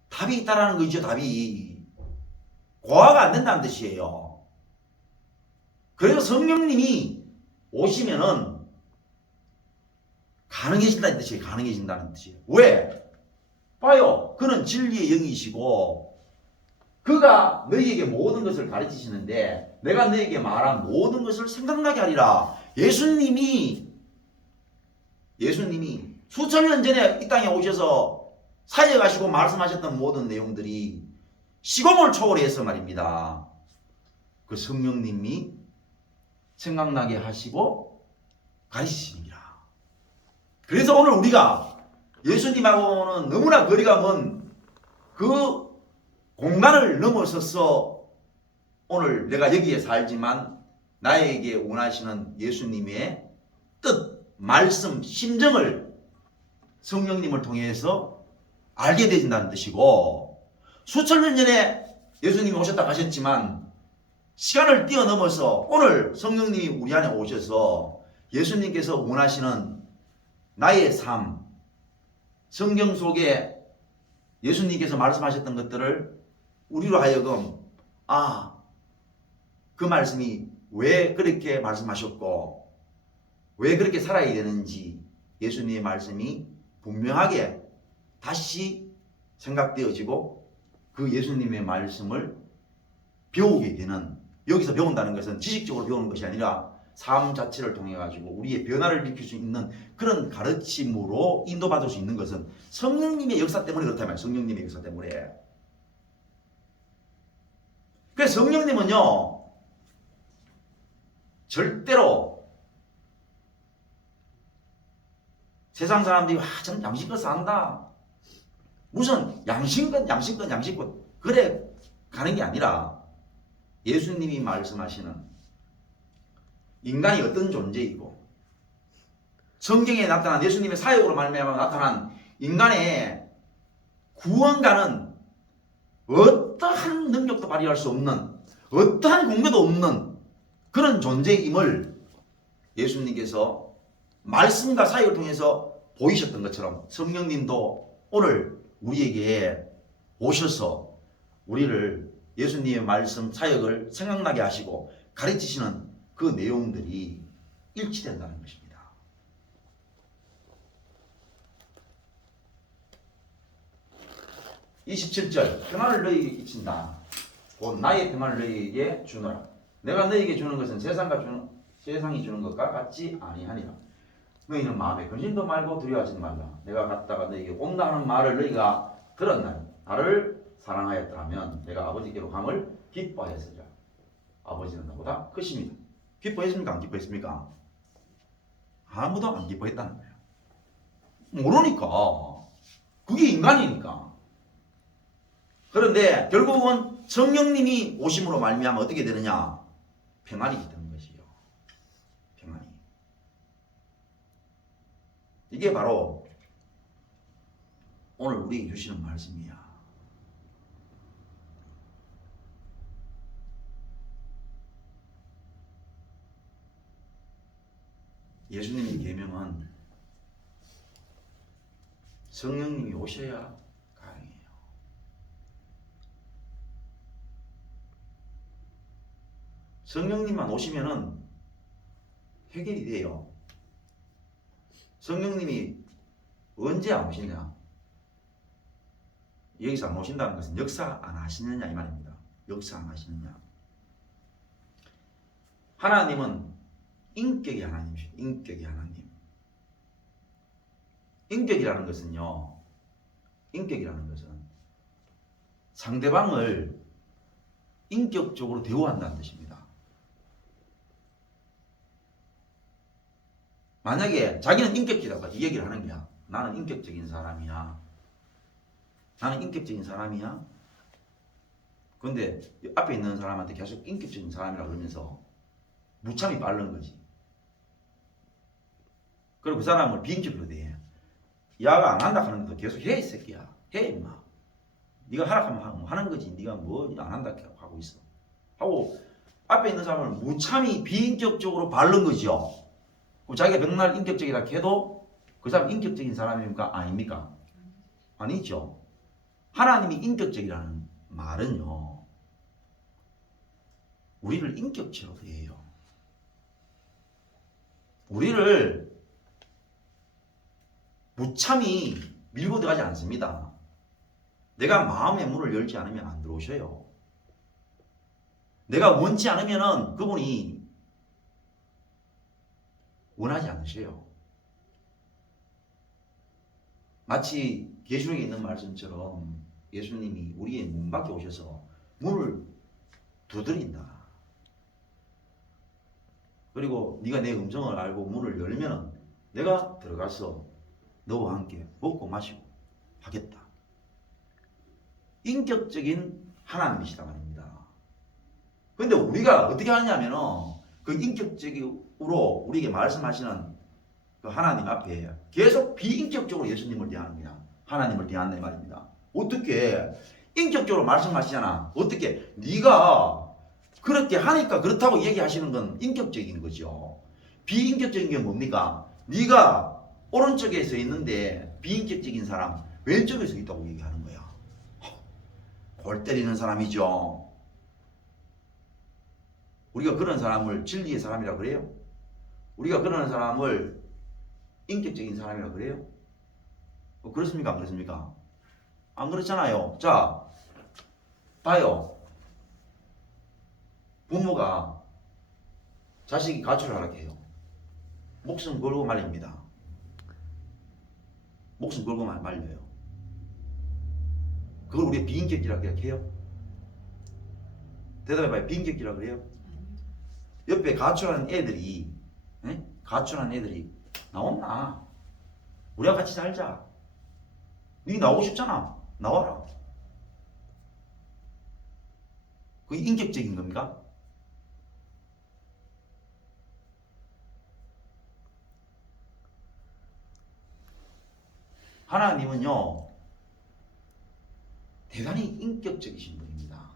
답이 있다라는 거죠. 답이 고화가 안 된다는 뜻이에요. 그래서 성령님이 오시면은 가능해진다는 뜻이에요. 가능해진다는 뜻이에요. 왜? 봐요. 그는 진리의 영이시고 그가 너희에게 모든 것을 가르치시는데 내가 너희에게 말한 모든 것을 생각나게 하리라. 예수님이 수천 년 전에 이 땅에 오셔서 사역하시고 말씀하셨던 모든 내용들이 시공을 초월해서 말입니다. 그 성령님이 생각나게 하시고 가르치시니라. 그래서 오늘 우리가 예수님하고는 너무나 거리가 먼 그 공간을 넘어서서 오늘 내가 여기에 살지만 나에게 원하시는 예수님의 뜻, 말씀, 심정을 성령님을 통해서 알게 되진다는 뜻이고 수천 년 전에 예수님이 오셨다 가셨지만 시간을 뛰어넘어서 오늘 성령님이 우리 안에 오셔서 예수님께서 원하시는 나의 삶, 성경 속에 예수님께서 말씀하셨던 것들을 우리로 하여금 그 말씀이 왜 그렇게 말씀하셨고 왜 그렇게 살아야 되는지 예수님의 말씀이 분명하게 다시 생각되어지고 그 예수님의 말씀을 배우게 되는, 여기서 배운다는 것은 지식적으로 배우는 것이 아니라 삶 자체를 통해 가지고 우리의 변화를 일으킬 수 있는 그런 가르침으로 인도받을 수 있는 것은 성령님의 역사 때문에 그렇다면 성령님의 역사 때문에. 그래서 성령님은요 절대로 세상 사람들이 전 양심껏 산다 무슨 양심껏 그래 가는 게 아니라 예수님이 말씀하시는 인간이 어떤 존재이고 성경에 나타난 예수님의 사역으로 말미암아 나타난 인간의 구원가는 어떠한 능력도 발휘할 수 없는 어떠한 공개도 없는 그런 존재임을 예수님께서 말씀과 사역을 통해서 보이셨던 것처럼 성령님도 오늘 우리에게 오셔서 우리를 예수님의 말씀 사역을 생각나게 하시고 가르치시는 그 내용들이 일치된다는 것입니다. 27절 평안을 너희에게 끼친다. 곧 나의 평안을 너희에게 주노라. 내가 너희에게 주는 것은 세상이 주는 것과 같지 아니하니라. 너희는 마음에 근심도 말고 두려워하지 말라. 내가 갔다가 너희에게 온다 하는 말을 너희가 들었나니 나를 사랑하였다 하면 내가 아버지께로 감을 기뻐하였으리라. 아버지는 나보다 크십니다. 기뻐했습니까? 안 기뻐했습니까? 아무도 안 기뻐했다는 거예요. 모르니까. 그게 인간이니까. 그런데 결국은 성령님이 오심으로 말미암아 어떻게 되느냐? 평안이 되는 것이요. 평안이. 이게 바로 오늘 우리에게 주시는 말씀이야. 예수님의 계명은 성령님이 오셔야 가능해요. 성령님만 오시면은 해결이 돼요. 성령님이 언제 안 오시냐? 여기서 안 오신다는 것은 역사 안 하시느냐 이 말입니다. 역사하시느냐? 하나님은 인격의 하나님이시죠. 인격의 하나님. 인격이라는 것은요. 인격이라는 것은 상대방을 인격적으로 대우한다는 뜻입니다. 만약에 자기는 인격적이라고 이 얘기를 하는 거야. 나는 인격적인 사람이야. 나는 인격적인 사람이야. 근데 앞에 있는 사람한테 계속 인격적인 사람이라 그러면서 무참히 빠른 거지. 그리고 그 사람을 비인격으로 대해. 야가 안 한다 하는데도 계속 해, 이 새끼야. 해, 임마. 네가 하라고 하는 거지. 네가 뭐 안 한다 하고 있어. 하고 앞에 있는 사람을 무참히 비인격적으로 바른 거죠. 그럼 자기가 백날 인격적이라 해도 그 사람 인격적인 사람입니까? 아닙니까? 아니죠. 하나님이 인격적이라는 말은요. 우리를 인격체로 대해요. 우리를 무참히 밀고 들어가지 않습니다. 내가 마음의 문을 열지 않으면 안 들어오셔요. 내가 원치 않으면 그분이 원하지 않으셔요. 마치 계시록에 있는 말씀처럼 예수님이 우리의 문 밖에 오셔서 문을 두드린다. 그리고 네가 내 음성을 알고 문을 열면 내가 들어가서 너와 함께 먹고 마시고 하겠다. 인격적인 하나님이시다 말입니다. 그런데 우리가 어떻게 하냐면은 그 인격적으로 우리에게 말씀하시는 그 하나님 앞에 계속 비인격적으로 예수님을 대하는 거야. 하나님을 대한다 말입니다. 어떻게 인격적으로 말씀하시잖아. 어떻게 네가 그렇게 하니까 그렇다고 얘기하시는 건 인격적인 거죠. 비인격적인 게 뭡니까? 네가 오른쪽에 서 있는데 비인격적인 사람 왼쪽에 서 있다고 얘기하는 거야. 골 때리는 사람이죠. 우리가 그런 사람을 진리의 사람이라 그래요? 우리가 그런 사람을 인격적인 사람이라 그래요? 그렇습니까? 안 그렇습니까? 안 그렇잖아요. 자, 봐요. 부모가 자식이 가출하라고 해요. 목숨 걸고 말립니다. 목숨 걸고 말려요. 그걸 우리가 비인격이라고 해요? 대답해봐요. 비인격이라고 그래요? 옆에 가출하는 애들이 가출하는 애들이 나온나? 우리가 같이 살자. 네 나오고 싶잖아. 나와라. 그게 인격적인 겁니까? 하나님은요 대단히 인격적이신 분입니다.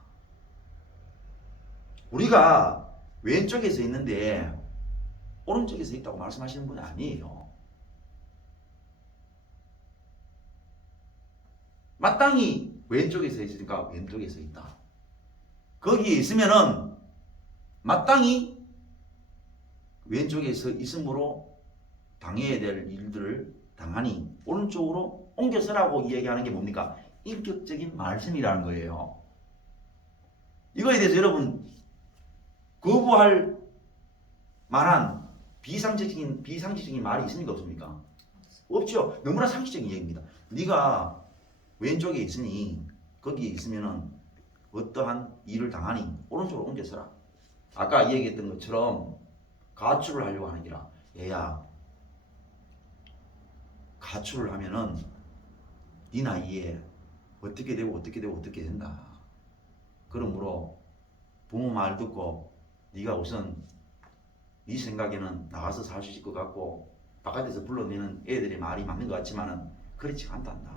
우리가 왼쪽에 서 있는데 오른쪽에 서 있다고 말씀하시는 분이 아니에요. 마땅히 왼쪽에 서 있으니까 왼쪽에 서 있다. 거기에 있으면은 마땅히 왼쪽에 서 있으므로 당해야 될 일들을 당하니 오른쪽으로 옮겨서라고 이야기하는 게 뭡니까? 인격적인 말씀이라는 거예요. 이거에 대해서 여러분 거부할 만한 비상식적인 말이 있습니까? 없습니까? 없죠. 너무나 상식적인 얘기입니다. 네가 왼쪽에 있으니 거기에 있으면은 어떠한 일을 당하니 오른쪽으로 옮겨서라. 아까 얘기했던 것처럼 가출을 하려고 하는 게라. 얘야, 가출을 하면은 네 나이에 어떻게 되고 어떻게 되고 어떻게 된다. 그러므로 부모 말 듣고 네가 우선 네 생각에는 나가서 살 수 있을 것 같고 바깥에서 불러내는 애들의 말이 맞는 것 같지만은 그렇지 않단다.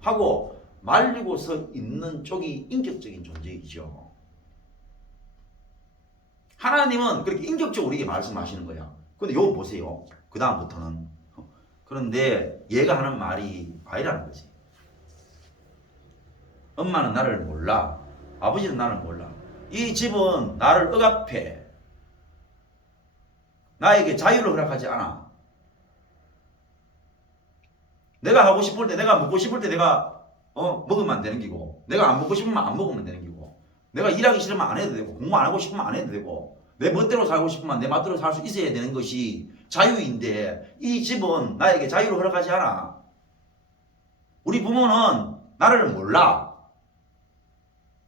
하고 말리고 서 있는 쪽이 인격적인 존재이죠. 하나님은 그렇게 인격적으로 우리에게 말씀하시는 거야. 근데 요거 보세요. 그 다음부터는. 그런데 얘가 하는 말이 아니라는 거지. 엄마는 나를 몰라. 아버지는 나를 몰라. 이 집은 나를 억압해. 나에게 자유를 허락하지 않아. 내가 하고 싶을 때, 내가 먹고 싶을 때 내가 먹으면 안 되는 기고, 내가 안 먹고 싶으면 안 먹으면 되는 기고, 내가 일하기 싫으면 안 해도 되고 공부 안 하고 싶으면 안 해도 되고 내 멋대로 살고 싶으면 내 맛대로 살 수 있어야 되는 것이 자유인데 이 집은 나에게 자유를 허락하지 않아. 우리 부모는 나를 몰라.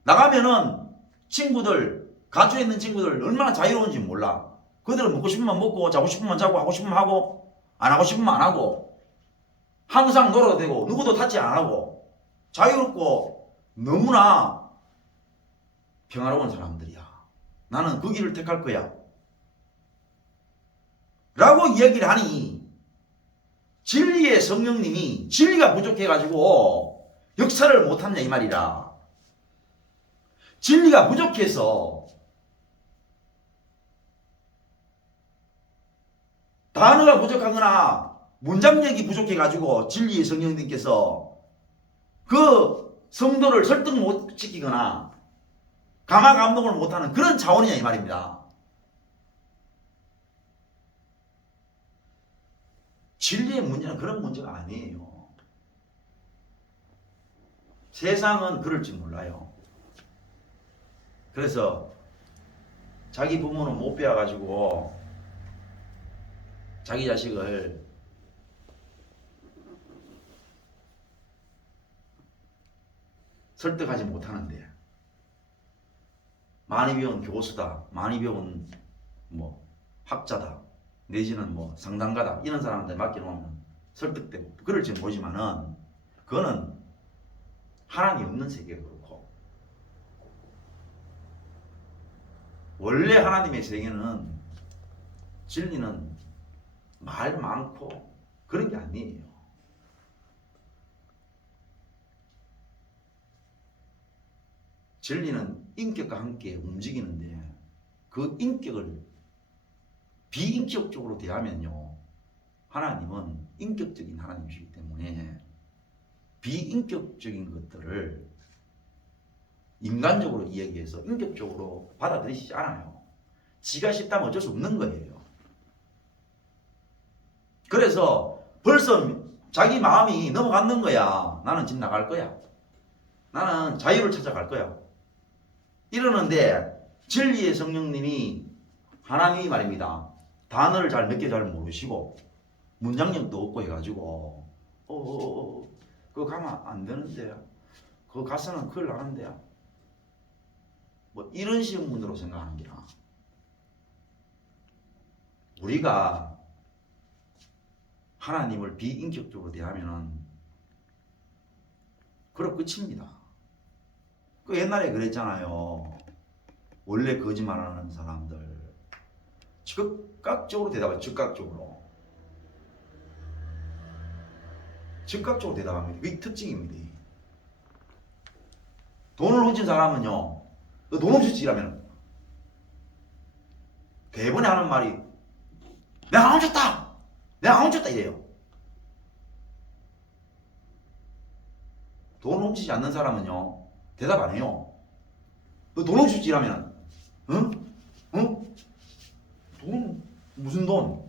나가면은 친구들, 가주에 있는 친구들 얼마나 자유로운지 몰라. 그들은 먹고 싶으면 먹고 자고 싶으면 자고 하고 싶으면 하고 안 하고 싶으면 안 하고 항상 놀아도 되고 누구도 타치 안 하고 자유롭고 너무나 평화로운 사람들이야. 나는 그 길을 택할 거야. 라고 이야기를 하니 진리의 성령님이 진리가 부족해가지고 역사를 못하냐 이 말이라. 진리가 부족해서 단어가 부족하거나 문장력이 부족해가지고 진리의 성령님께서 그 성도를 설득 못 시키거나 감화 감동을 못하는 그런 차원이냐 이 말입니다. 진리의 문제는 그런 문제가 아니에요. 세상은 그럴지 몰라요. 그래서 자기 부모는 못 배워가지고 자기 자식을 설득하지 못하는데 많이 배운 교수다, 많이 배운 뭐 학자다, 내지는 뭐 상담가다 이런 사람한테 맡겨놓으면 설득되고 그럴지 모르지만은 그거는 하나님 없는 세계가 그렇고 원래 하나님의 세계는 진리는 말 많고 그런 게 아니에요. 진리는 인격과 함께 움직이는데 그 인격을 비인격적으로 대하면요 하나님은 인격적인 하나님이시기 때문에 비인격적인 것들을 인간적으로 이야기해서 인격적으로 받아들이시지 않아요. 지가 싫다면 어쩔 수 없는 거예요. 그래서 벌써 자기 마음이 넘어갔는 거야. 나는 집 나갈 거야. 나는 자유를 찾아갈 거야. 이러는데 진리의 성령님이 하나님이 말입니다. 단어를 몇 개 잘 모르시고 문장력도 없고 해가지고 그거 가면 안 되는데 그거 가서는 큰일 나는데 뭐 이런 식의 문으로 생각하는 게라. 우리가 하나님을 비인격적으로 대하면은 그럼 끝입니다. 그 옛날에 그랬잖아요. 원래 거짓말하는 사람들 즉각적으로 대답해요. 즉각적으로 대답합니다. 그게 특징입니다. 돈을 훔친 사람은요, 돈 없이 일하면 대번에 하는 말이 내가 안 훔쳤다! 내가 안 훔쳤다! 이래요. 돈 훔치지 않는 사람은요, 대답 안 해요. 너 돈 없이 일하면 응? 돈? 무슨 돈?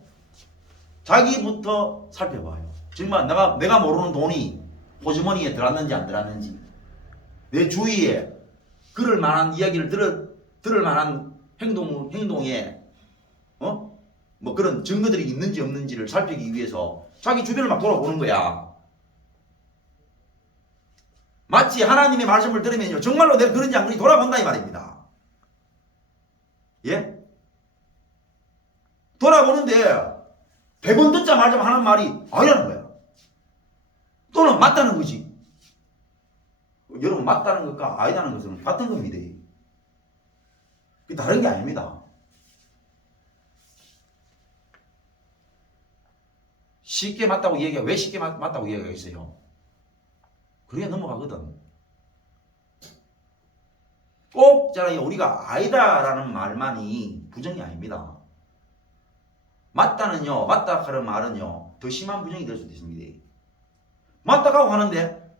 자기부터 살펴봐요. 정말 내가 모르는 돈이 호주머니에 들어갔는지 안 들어갔는지, 내 주위에 그럴 만한 이야기를 들을 만한 행동에 뭐 그런 증거들이 있는지 없는지를 살피기 위해서 자기 주변을 막 돌아보는 거야. 마치 하나님의 말씀을 들으면요, 정말로 내가 그런지 안 그런지 돌아본다 이 말입니다. 예? 돌아보는데 100번 듣자 말자 하는 말이 아니라는 거야. 또는 맞다는 거지. 여러분, 맞다는 것과 아니다는 것은 같은 겁니다. 그게 다른 게 아닙니다. 쉽게 맞다고 얘기하고 왜 쉽게 맞다고 얘기하겠어요? 그래야 넘어가거든. 꼭 있잖아요. 우리가 아니다라는 말만이 부정이 아닙니다. 맞다는요, 맞다 하는 말은요, 더 심한 부정이 될 수도 있습니다. 맞다고 하는데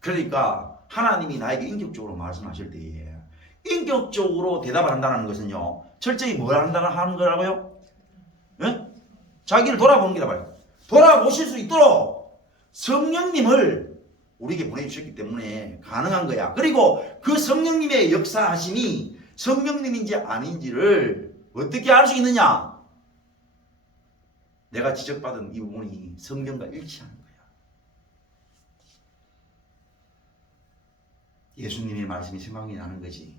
그러니까 하나님이 나에게 인격적으로 말씀하실 때에 인격적으로 대답을 한다는 것은요, 철저히 뭘 하는 거라고요? 예? 자기를 돌아보는 게라 봐요. 돌아보실 수 있도록 성령님을 우리에게 보내주셨기 때문에 가능한 거야. 그리고 그 성령님의 역사하심이 성령님인지 아닌지를 어떻게 알 수 있느냐? 내가 지적받은 이 부분이 성경과 일치하는 거야. 예수님의 말씀이 생각이 나는 거지.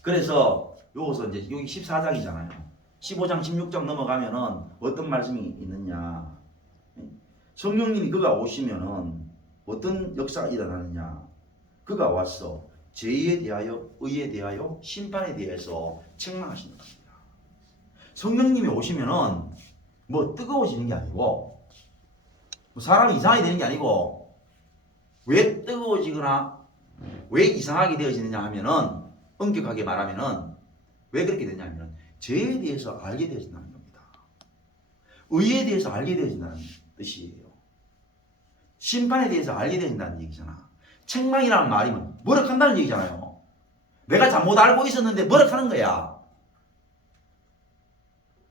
그래서 여기서 이제 여기 14장이잖아요. 15장, 16장 넘어가면은 어떤 말씀이 있느냐? 성령님이 그가 오시면은 어떤 역사가 일어나느냐? 그가 와서 죄에 대하여, 의에 대하여, 심판에 대해서 책망하시는 겁니다. 성령님이 오시면은 뭐 뜨거워지는 게 아니고, 뭐 사람이 이상하게 되는 게 아니고, 왜 뜨거워지거나 왜 이상하게 되어지느냐 하면은, 엄격하게 말하면은 왜 그렇게 되냐면 죄에 대해서 알게 되어진다는 겁니다. 의에 대해서 알게 되어진다는 뜻이에요. 심판에 대해서 알게 되어진다는 얘기잖아. 책망이라는 말이 뭐락한다는 얘기잖아요. 내가 잘못 알고 있었는데 뭐락하는 거야.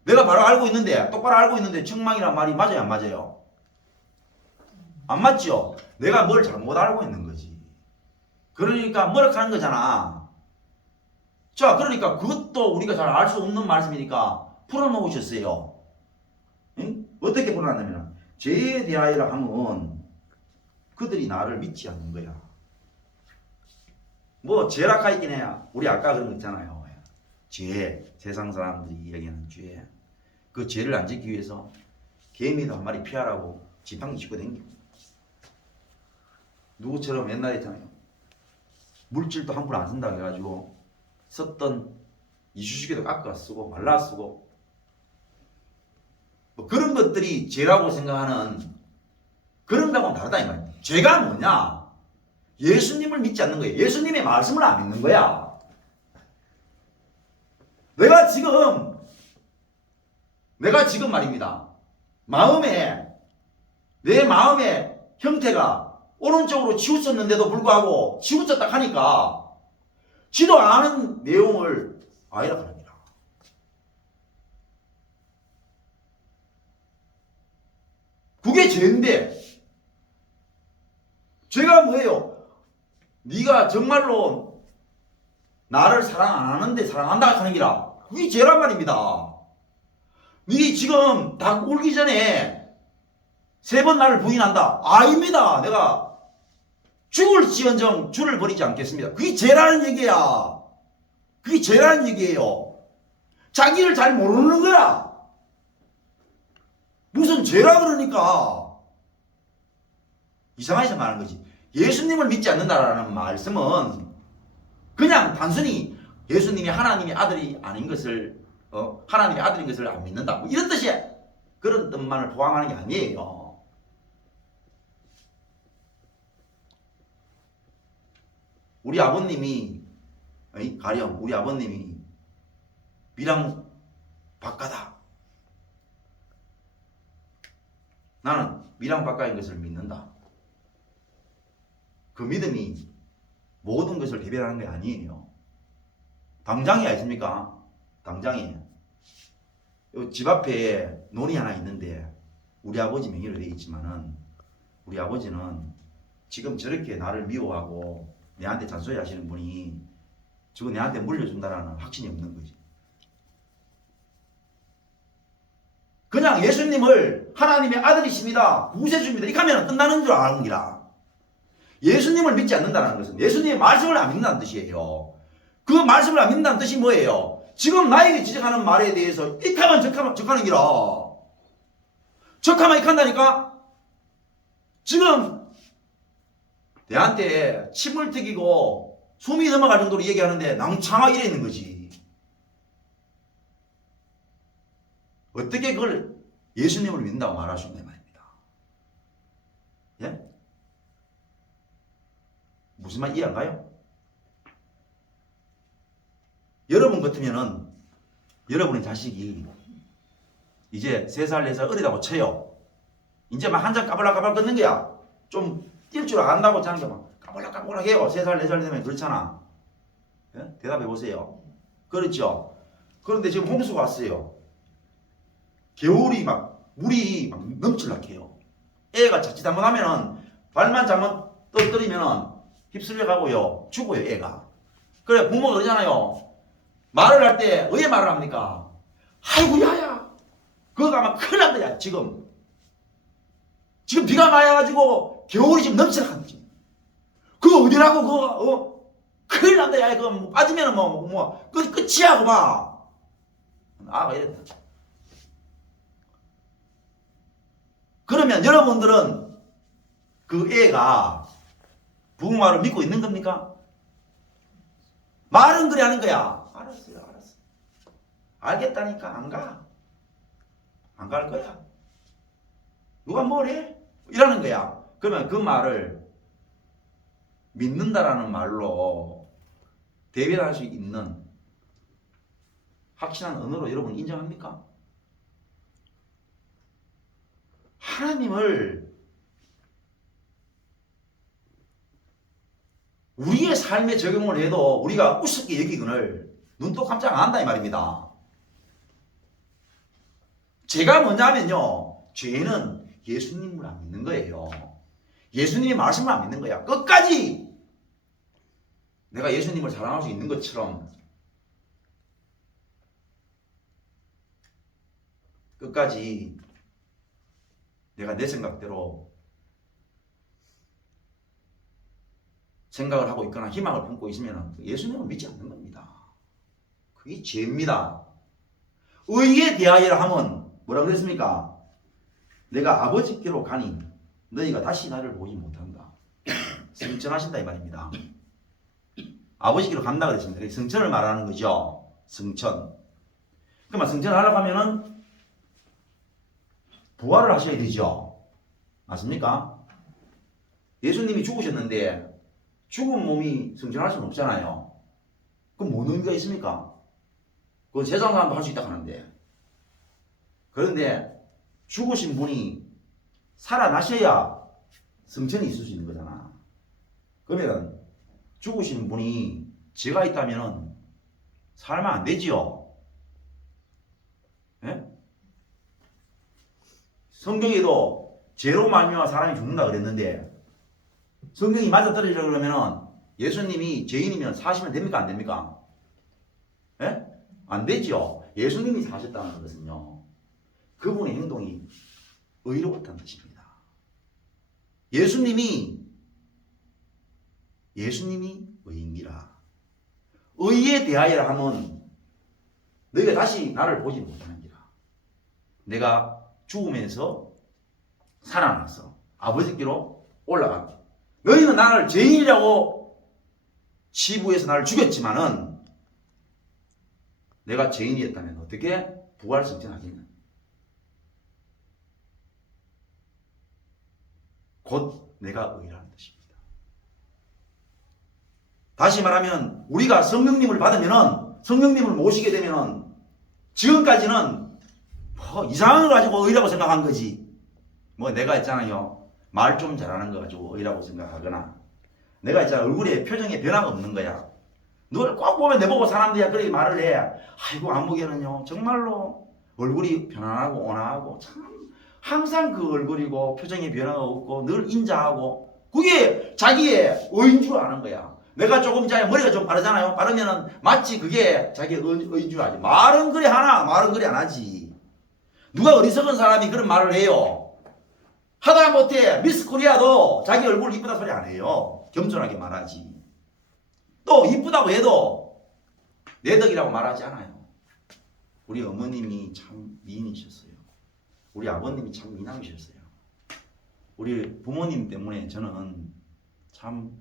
내가 바로 알고 있는데, 똑바로 알고 있는데 책망이라는 말이 맞아요, 안 맞아요? 안 맞죠? 내가 뭘 잘못 알고 있는 거지. 그러니까 뭐락하는 거잖아. 자, 그러니까 그것도 우리가 잘 알 수 없는 말씀이니까 풀어놓으셨어요. 응? 어떻게 풀어놨냐면 죄에 대하여라 하면 그들이 나를 믿지 않는 거야. 뭐 죄라 하있긴 해야. 우리 아까 그런 거 있잖아요. 죄, 세상 사람들이 이야기하는 죄. 그 죄를 안 지키기 위해서 개미도 한 마리 피하라고 지팡이 짚고 댕겨. 누구처럼 옛날에 있잖아요. 물질도 함부로 안 쓴다고 해가지고 썼던 이쑤시개도 깎아 쓰고 말라 쓰고 뭐 그런 것들이 죄라고 생각하는 그런 거하고는 다르다 이 말이야. 죄가 뭐냐? 예수님을 믿지 않는 거예요. 예수님의 말씀을 안 믿는 거야. 내가 지금 말입니다. 내 마음의 형태가 오른쪽으로 치우쳤는데도 불구하고 치우쳤다 하니까 지도 않은 내용을 아이라 합니다. 그게 죄인데 죄가 뭐예요? 네가 정말로 나를 사랑 안 하는데 사랑한다 하는 기라. 그게 죄란 말입니다. 네 지금 닭 울기 전에 3번 나를 부인한다. 아닙니다. 내가 죽을지언정 주를 버리지 않겠습니다. 그게 죄라는 얘기야. 그게 죄라는 얘기예요. 자기를 잘 모르는 거야. 무슨 죄라 그러니까. 이상하게 생각하는 거지. 예수님을 믿지 않는다라는 말씀은 그냥 단순히 예수님이 하나님의 아들이 아닌 것을 하나님의 아들인 것을 안 믿는다. 뭐 이런 뜻이야. 그런 뜻만을 포함하는 게 아니에요. 우리 아버님이 가령 우리 아버님이 미랑 박가다. 나는 미랑 박가인 것을 믿는다. 그 믿음이 모든 것을 대변하는 게 아니에요. 당장이 있습니까? 당장에 집 앞에 논이 하나 있는데 우리 아버지 명의로 되어 있지만은 우리 아버지는 지금 저렇게 나를 미워하고 내한테 잔소리 하시는 분이 지금 내한테 물려준다라는 확신이 없는 거지. 그냥 예수님을 하나님의 아들이십니다. 구세주입니다. 이렇게 하면 끝나는 줄 아는 기라. 예수님을 믿지 않는다는 것은 예수님의 말씀을 안 믿는다는 뜻이에요. 그 말씀을 안 믿는다는 뜻이 뭐예요? 지금 나에게 지적하는 말에 대해서 이카만 적하는 기라. 적하면 이칸다니까? 지금 내한테 침을 튀기고 숨이 넘어갈 정도로 얘기하는데 낭창하게 이래 있는 거지. 어떻게 그걸 예수님을 믿는다고 말할 수 있냐 말입니다. 예? 무슨 말 이해 안 가요? 여러분 같으면은 여러분의 자식이 이제 3살, 4살 어리다고 쳐요. 이제 막 한 잔 까발락까발락 걷는 거야. 좀 뛸 줄 안다고 자는 게 막 까발락까발락 해요. 3살, 4살 되면 그렇잖아. 예? 대답해 보세요. 그렇죠? 그런데 지금 홍수가 왔어요. 겨울이 막 물이 막 넘칠락해요. 애가 자칫 잘못하면은 발만 잘못 떨어뜨리면은 휩쓸려 가고요. 죽어요, 애가. 그래, 부모가 그러잖아요. 말을 할 때 왜 말을 합니까? 아이고, 야야. 그거 가면 큰일 난다, 야, 지금. 지금 비가 많이 와가지고 겨울이 지금 넘쳐나간지. 그거 어디라고, 그거, 큰일 난다, 야, 그거 뭐 빠지면은 끝이야, 그만. 아가 이랬다. 그러면 여러분들은 그 애가 부모 말을 믿고 있는 겁니까? 말은 그래 하는 거야. 알았어요, 알았어. 알겠다니까 안 가. 안 갈 거야. 누가 뭘 해? 이러는 거야. 그러면 그 말을 믿는다라는 말로 대변할 수 있는 확실한 언어로 여러분 인정합니까? 하나님을 우리의 삶에 적용을 해도 우리가 우습게 여기거늘 눈도 깜짝 안 한다 이 말입니다. 제가 뭐냐면요, 죄는 예수님을 안 믿는 거예요. 예수님의 말씀을 안 믿는 거야. 끝까지 내가 예수님을 사랑할 수 있는 것처럼 끝까지 내가 내 생각대로 생각을 하고 있거나 희망을 품고 있으면 예수님을 믿지 않는 겁니다. 그게 죄입니다. 의에 대하여라 하면 뭐라고 그랬습니까? 내가 아버지께로 가니 너희가 다시 나를 보지 못한다. 성천하신다 이 말입니다. 아버지께로 간다 그랬습니다. 성천을 말하는 거죠. 성천. 그러면 성천을 하려고 하면은 부활을 하셔야 되죠. 맞습니까? 예수님이 죽으셨는데 죽은 몸이 성천할 수는 없잖아요. 그럼 뭔 의미가 있습니까? 그건 세상 사람도 할 수 있다고 하는데. 그런데 죽으신 분이 살아나셔야 성천이 있을 수 있는 거잖아. 그러면 죽으신 분이 죄가 있다면 살면 안 되지요. 예? 성경에도 죄로 말미암아 사람이 죽는다 그랬는데 성경이 맞아떨어지려 그러면은 예수님이 죄인이면 사시면 됩니까? 안 됩니까? 예? 안 되죠. 예수님이 사셨다는 것은요, 그분의 행동이 의로웠다는 뜻입니다. 예수님이 의인이라. 의에 대하여라 하면 너희가 다시 나를 보지 못하는지라. 내가 죽으면서 살아나서 아버지께로 올라간다. 너희는 나를 죄인이라고 치부해서 나를 죽였지만은 내가 죄인이었다면 어떻게 부활승천하겠냐. 곧 내가 의라는 뜻입니다. 다시 말하면 우리가 성령님을 받으면은, 성령님을 모시게 되면은 지금까지는 이상한 거 가지고 의라고 생각한 거지. 내가 있잖아요, 말 좀 잘하는 거 가지고 의라고 생각하거나, 내가 있잖아 얼굴에 표정에 변화가 없는 거야. 널 꼭 보면 내보고 사람들이 그렇게 말을 해. 아이고 안보기에는요 정말로 얼굴이 편안하고 온화하고 참 항상 그 얼굴이고 표정에 변화가 없고 늘 인자하고, 그게 자기의 의인 줄 아는 거야. 내가 조금 전에 머리가 좀 빠르잖아요. 빠르면은 마치 그게 자기의 의인 줄 알지. 말은 그래 하나, 말은 그래 안 하지. 누가 어리석은 사람이 그런 말을 해요? 하다못해 미스 코리아도 자기 얼굴 이쁘다 소리 안 해요. 겸손하게 말하지. 또 이쁘다고 해도 내 덕이라고 말하지 않아요. 우리 어머님이 참 미인이셨어요. 우리 아버님이 참 미남이셨어요. 우리 부모님 때문에 저는 참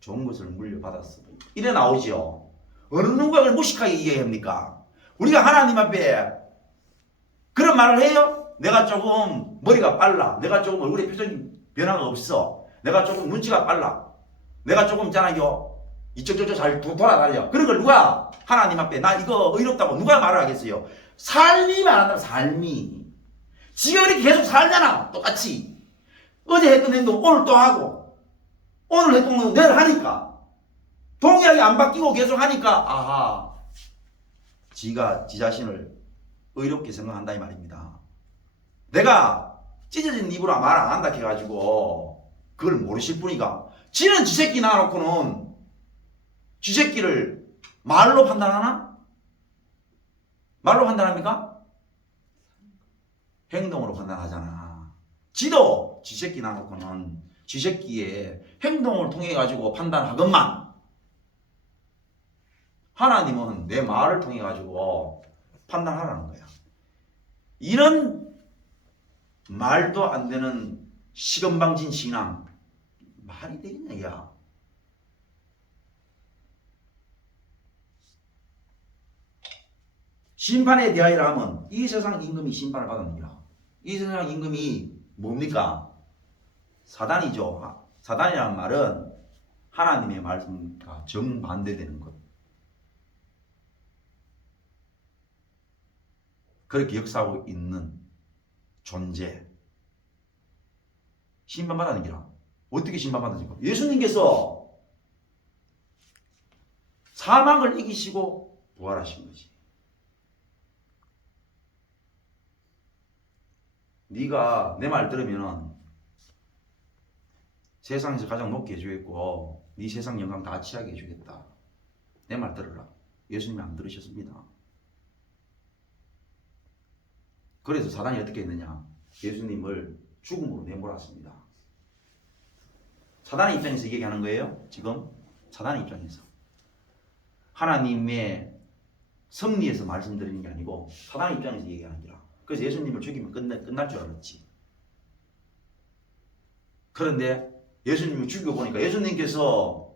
좋은 것을 물려받았어요. 이래 나오지요. 어느 누가 그걸 무식하게 이해합니까? 우리가 하나님 앞에 그런 말을 해요? 내가 조금 머리가 빨라. 내가 조금 얼굴에 표정이 변화가 없어. 내가 조금 눈치가 빨라. 내가 조금 있잖아요, 이쪽 저쪽 잘 돌아다녀. 그런 걸 누가 하나님 앞에 나 이거 의롭다고 누가 말을 하겠어요? 삶이 말한다면 삶이. 지가 이렇게 계속 살잖아. 똑같이. 어제 했던 행동 오늘 또 하고, 오늘 했던 행동 내일 하니까, 동일하게 안 바뀌고 계속 하니까 아하, 지가 지 자신을 의롭게 생각한다 이 말입니다. 내가 찢어진 입으로 말 안 한다 해가지고 그걸 모르실 분이가 지는 지 새끼 낳아놓고는 지 새끼를 말로 판단하나? 말로 판단합니까? 행동으로 판단하잖아. 지도 지 새끼 낳아놓고는 지 새끼의 행동을 통해 가지고 판단하건만 하나님은 내 말을 통해 가지고 판단하라는 거야. 이런 말도 안 되는 시건방진 신앙 말이 되겠냐 야. 심판에 대하여라 하면 이 세상 임금이 심판을 받았느니라. 이 세상 임금이 뭡니까? 사단이죠. 사단이라는 말은 하나님의 말씀과 정반대되는 것. 그렇게 역사하고 있는 존재. 심판받는 기라. 어떻게 심판받습니까? 예수님께서 사망을 이기시고 부활하신 거지. 네가 내 말 들으면 세상에서 가장 높게 해주겠고 네 세상 영광 다 취하게 해주겠다. 내 말 들으라. 예수님이 안 들으셨습니다. 그래서 사단이 어떻게 했느냐? 예수님을 죽음으로 내몰았습니다. 사단의 입장에서 얘기하는 거예요. 지금 사단의 입장에서 하나님의 섭리에서 말씀드리는 게 아니고 사단의 입장에서 얘기하는 거라. 그래서 예수님을 죽이면 끝날 줄 알았지. 그런데 예수님을 죽여보니까 예수님께서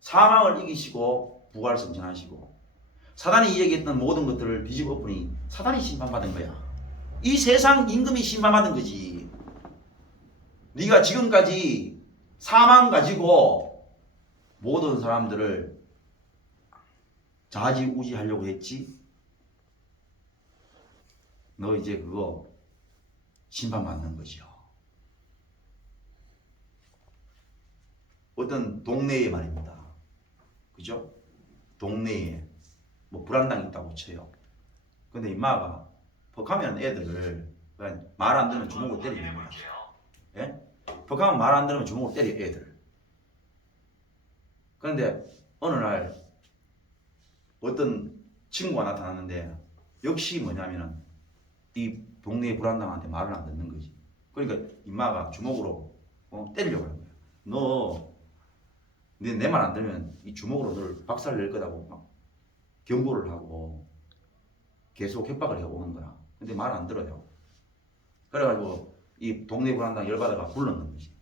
사망을 이기시고 부활 승천하시고 사단이 얘기했던 모든 것들을 뒤집어 엎으니 사단이 심판받은 거야. 이 세상 임금이 심판받은 거지. 네가 지금까지 사망 가지고 모든 사람들을 좌지우지하려고 했지. 너 이제 그거 심판받는 거죠. 어떤 동네에 말입니다. 그죠? 동네에 뭐 불안당이 있다고 쳐요. 근데 임마가 퍽하면 애들을 말 안 들으면 주먹으로 때리는 거야. 예? 퍽하면 말 안 들으면 주먹으로 때려 애들. 그런데 어느 날 어떤 친구가 나타났는데 역시 뭐냐면은 이 동네의 불안당한테 말을 안 듣는 거지. 그러니까 임마가 주먹으로 때리려고 하는 거야. 너 내 말 안 들으면 이 주먹으로 널 박살 낼 거다고 막 경고를 하고 계속 협박을 해오는 거야. 근데 말 안 들어요. 그래가지고 이 동네 불안당 열받아가 불렀는 거지.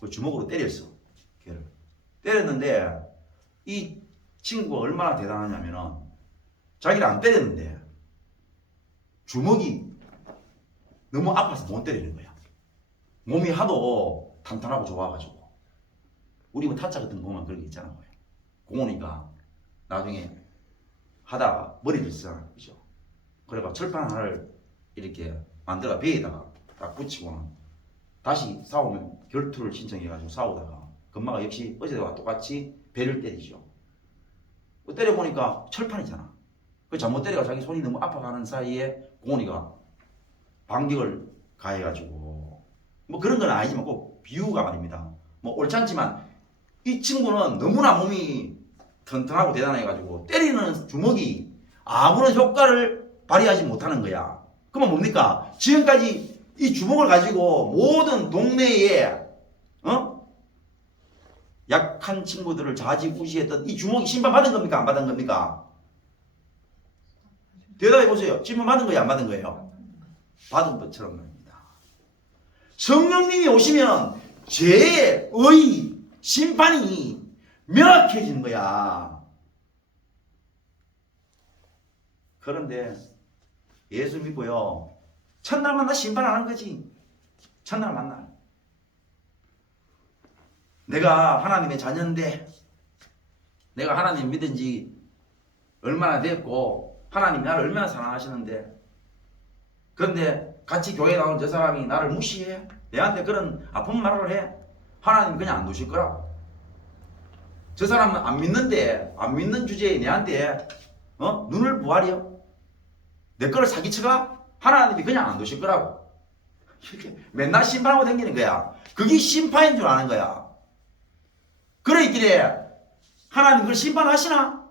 그 주먹으로 때렸어. 걔를. 때렸는데 이 친구가 얼마나 대단하냐면은 자기를 안 때렸는데 주먹이 너무 아파서 못 때리는 거야. 몸이 하도 탄탄하고 좋아가지고. 우리 뭐 타짜 같은 거 보면 그런 게 있잖아. 공원이가 나중에 하다가 머리를 쓰잖아. 그죠? 그래가 철판 하나를 이렇게 만들어 배에다가 딱 붙이고는 다시 싸우면 결투를 신청해가지고 싸우다가 금마가 역시 어제와 똑같이 배를 때리죠. 때려보니까 철판이잖아. 그 잘못 때려가 자기 손이 너무 아파가는 사이에 공원이가 반격을 가해가지고 뭐 그런 건 아니지만 꼭 비유가 말입니다. 뭐 옳지 않지만 이 친구는 너무나 몸이 튼튼하고 대단해가지고 때리는 주먹이 아무런 효과를 발휘하지 못하는 거야. 그러면 뭡니까? 지금까지 이 주먹을 가지고 모든 동네에 약한 친구들을 좌지우지했던 이 주먹이 심판받은 겁니까? 안 받은 겁니까? 대답해 보세요. 심판받은 거예요? 안 받은 거예요? 받은 것처럼 말입니다. 성령님이 오시면 죄의 심판이 명확해지는 거야. 그런데 예수 믿고요. 첫날 만나 심판 안 하는 거지. 첫날 만나. 내가 하나님의 자녀인데 내가 하나님 믿은 지 얼마나 됐고 하나님 나를 얼마나 사랑하시는데 그런데 같이 교회 나온 저 사람이 나를 무시해? 내한테 그런 아픈 말을 해? 하나님 그냥 안 두실 거라고. 저 사람은 안 믿는데 안 믿는 주제에 내한테 눈을 부활이요? 내 거를 사기쳐가? 하나님이 그냥 안 두실 거라고. 이렇게 맨날 심판하고 다니는 거야. 그게 심판인 줄 아는 거야. 그러기에 하나님 그걸 심판하시나?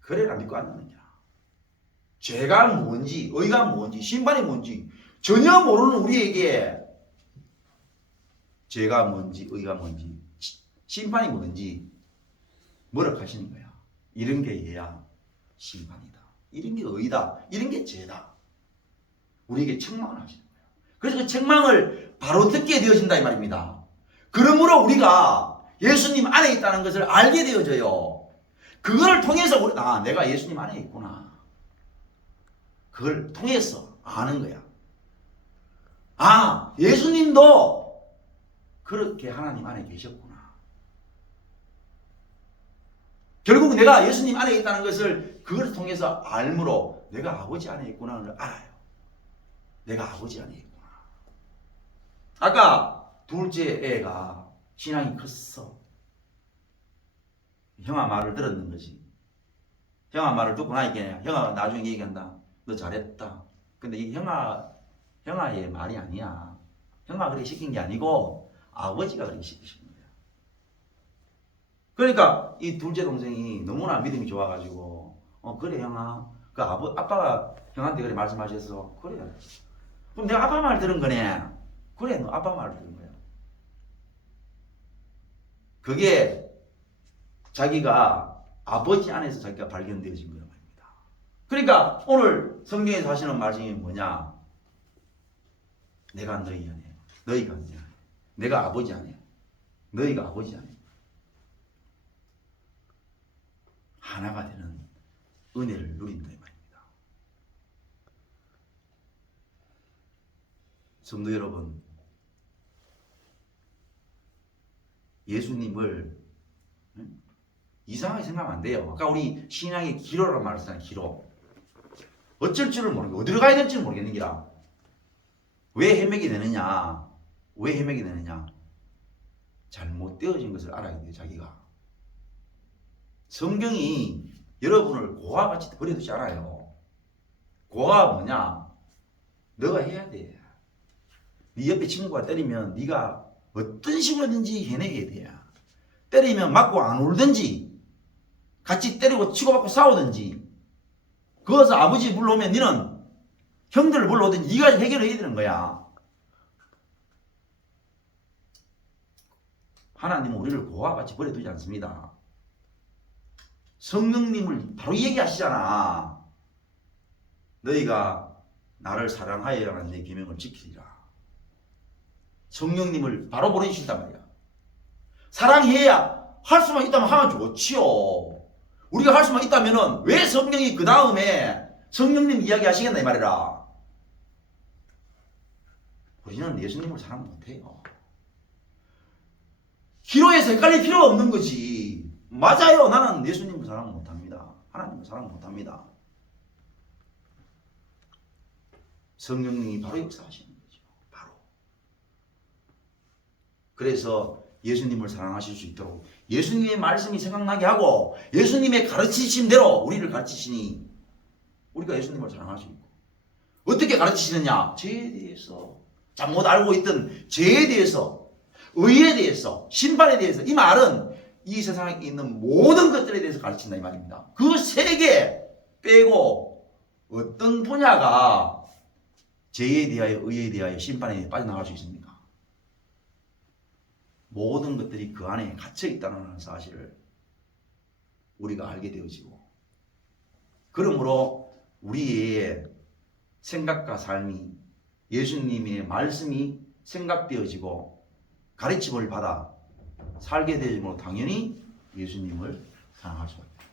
그래라 믿고 앉는 거야. 죄가 뭔지, 의가 뭔지, 심판이 뭔지 전혀 모르는 우리에게 죄가 뭔지, 의가 뭔지, 심판이 뭔지 뭐라 하시는 거야. 이런 게 얘야 심판이다. 이런 게 의다. 이런 게 죄다. 우리에게 책망을 하시는 거야. 그래서 그 책망을 바로 듣게 되어진다 이 말입니다. 그러므로 우리가 예수님 안에 있다는 것을 알게 되어져요. 그걸 통해서 내가 예수님 안에 있구나. 그걸 통해서 아는 거야. 예수님도 그렇게 하나님 안에 계셨구나. 결국 내가 예수님 안에 있다는 것을 그걸 통해서 알므로 내가 아버지 안에 있구나를 알아요. 내가 아버지 안에 있구나. 아까 둘째 애가 신앙이 컸어. 형아 말을 들었는 거지. 형아 말을 듣고 나니까 형아가 나중에 얘기한다. 너 잘했다. 근데 이 형아의 말이 아니야. 형아 그렇게 시킨 게 아니고 아버지가 그렇게 시키신 거야. 그러니까 이 둘째 동생이 너무나 믿음이 좋아가지고 그래 형아. 그 아빠가 형한테 그래 말씀하셨어. 그래. 그럼 내가 아빠 말 들은 거네. 그래 너 아빠 말 들은 거야. 그게 자기가 아버지 안에서 자기가 발견되어진 거란 말입니다. 그러니까 오늘 성경에서 하시는 말씀이 뭐냐? 내가 너희 안에, 너희가 내 안에, 내가 아버지 안에, 너희가 아버지 안에 하나가 되는 은혜를 누린다 이 말입니다. 성도 여러분, 예수님을 이상하게 생각하면 안 돼요. 아까 우리 신앙의 기로라고 말했잖아요. 기로. 어쩔 줄을 모르겠고 어디로 가야 될지 모르겠는 기라. 왜 헤매게 되느냐? 왜 헤매게 되느냐? 잘못되어진 것을 알아야 돼요. 자기가. 성경이 여러분을 고와 같이 버려두지 않아요. 고아가 뭐냐? 너가 해야 돼. 네 옆에 친구가 때리면 네가 어떤 식으로든지 해내게 돼. 때리면 맞고 안 울든지 같이 때리고 치고받고 싸우든지 그것을 아버지 불러오면 너는 형들을 불러오든지 네가 해결해야 되는 거야. 하나님은 우리를 고아와 같이 버려두지 않습니다. 성령님을 바로 얘기하시잖아. 너희가 나를 사랑하여야만 내 계명을 지키리라. 성령님을 바로 보내주신단 말이야. 사랑해야 할 수만 있다면 하면 좋지요. 우리가 할 수만 있다면 왜 성령이 그 다음에 성령님 이야기 하시겠나 이 말이라. 우리는 예수님을 사랑 못해요. 기로에서 헷갈릴 필요가 없는 거지. 맞아요. 나는 예수님을 사랑 못합니다. 하나님을 사랑 못합니다. 성령님이 바로 역사하시는 거죠. 바로. 그래서 예수님을 사랑하실 수 있도록 예수님의 말씀이 생각나게 하고 예수님의 가르치심대로 우리를 가르치시니 우리가 예수님을 사랑할 수 있고 어떻게 가르치시느냐? 죄에 대해서 잘못 알고 있던 죄에 대해서 의에 대해서 심판에 대해서 이 말은 이 세상에 있는 모든 것들에 대해서 가르친다 이 말입니다. 그 세 개 빼고 어떤 분야가 죄에 대하여 의에 대하여 심판에 대해 빠져나갈 수 있습니까? 모든 것들이 그 안에 갇혀 있다는 사실을 우리가 알게 되어지고 그러므로 우리의 생각과 삶이 예수님의 말씀이 생각되어지고 가르침을 받아 살게 되므로 당연히 예수님을 사랑할 수가 있다.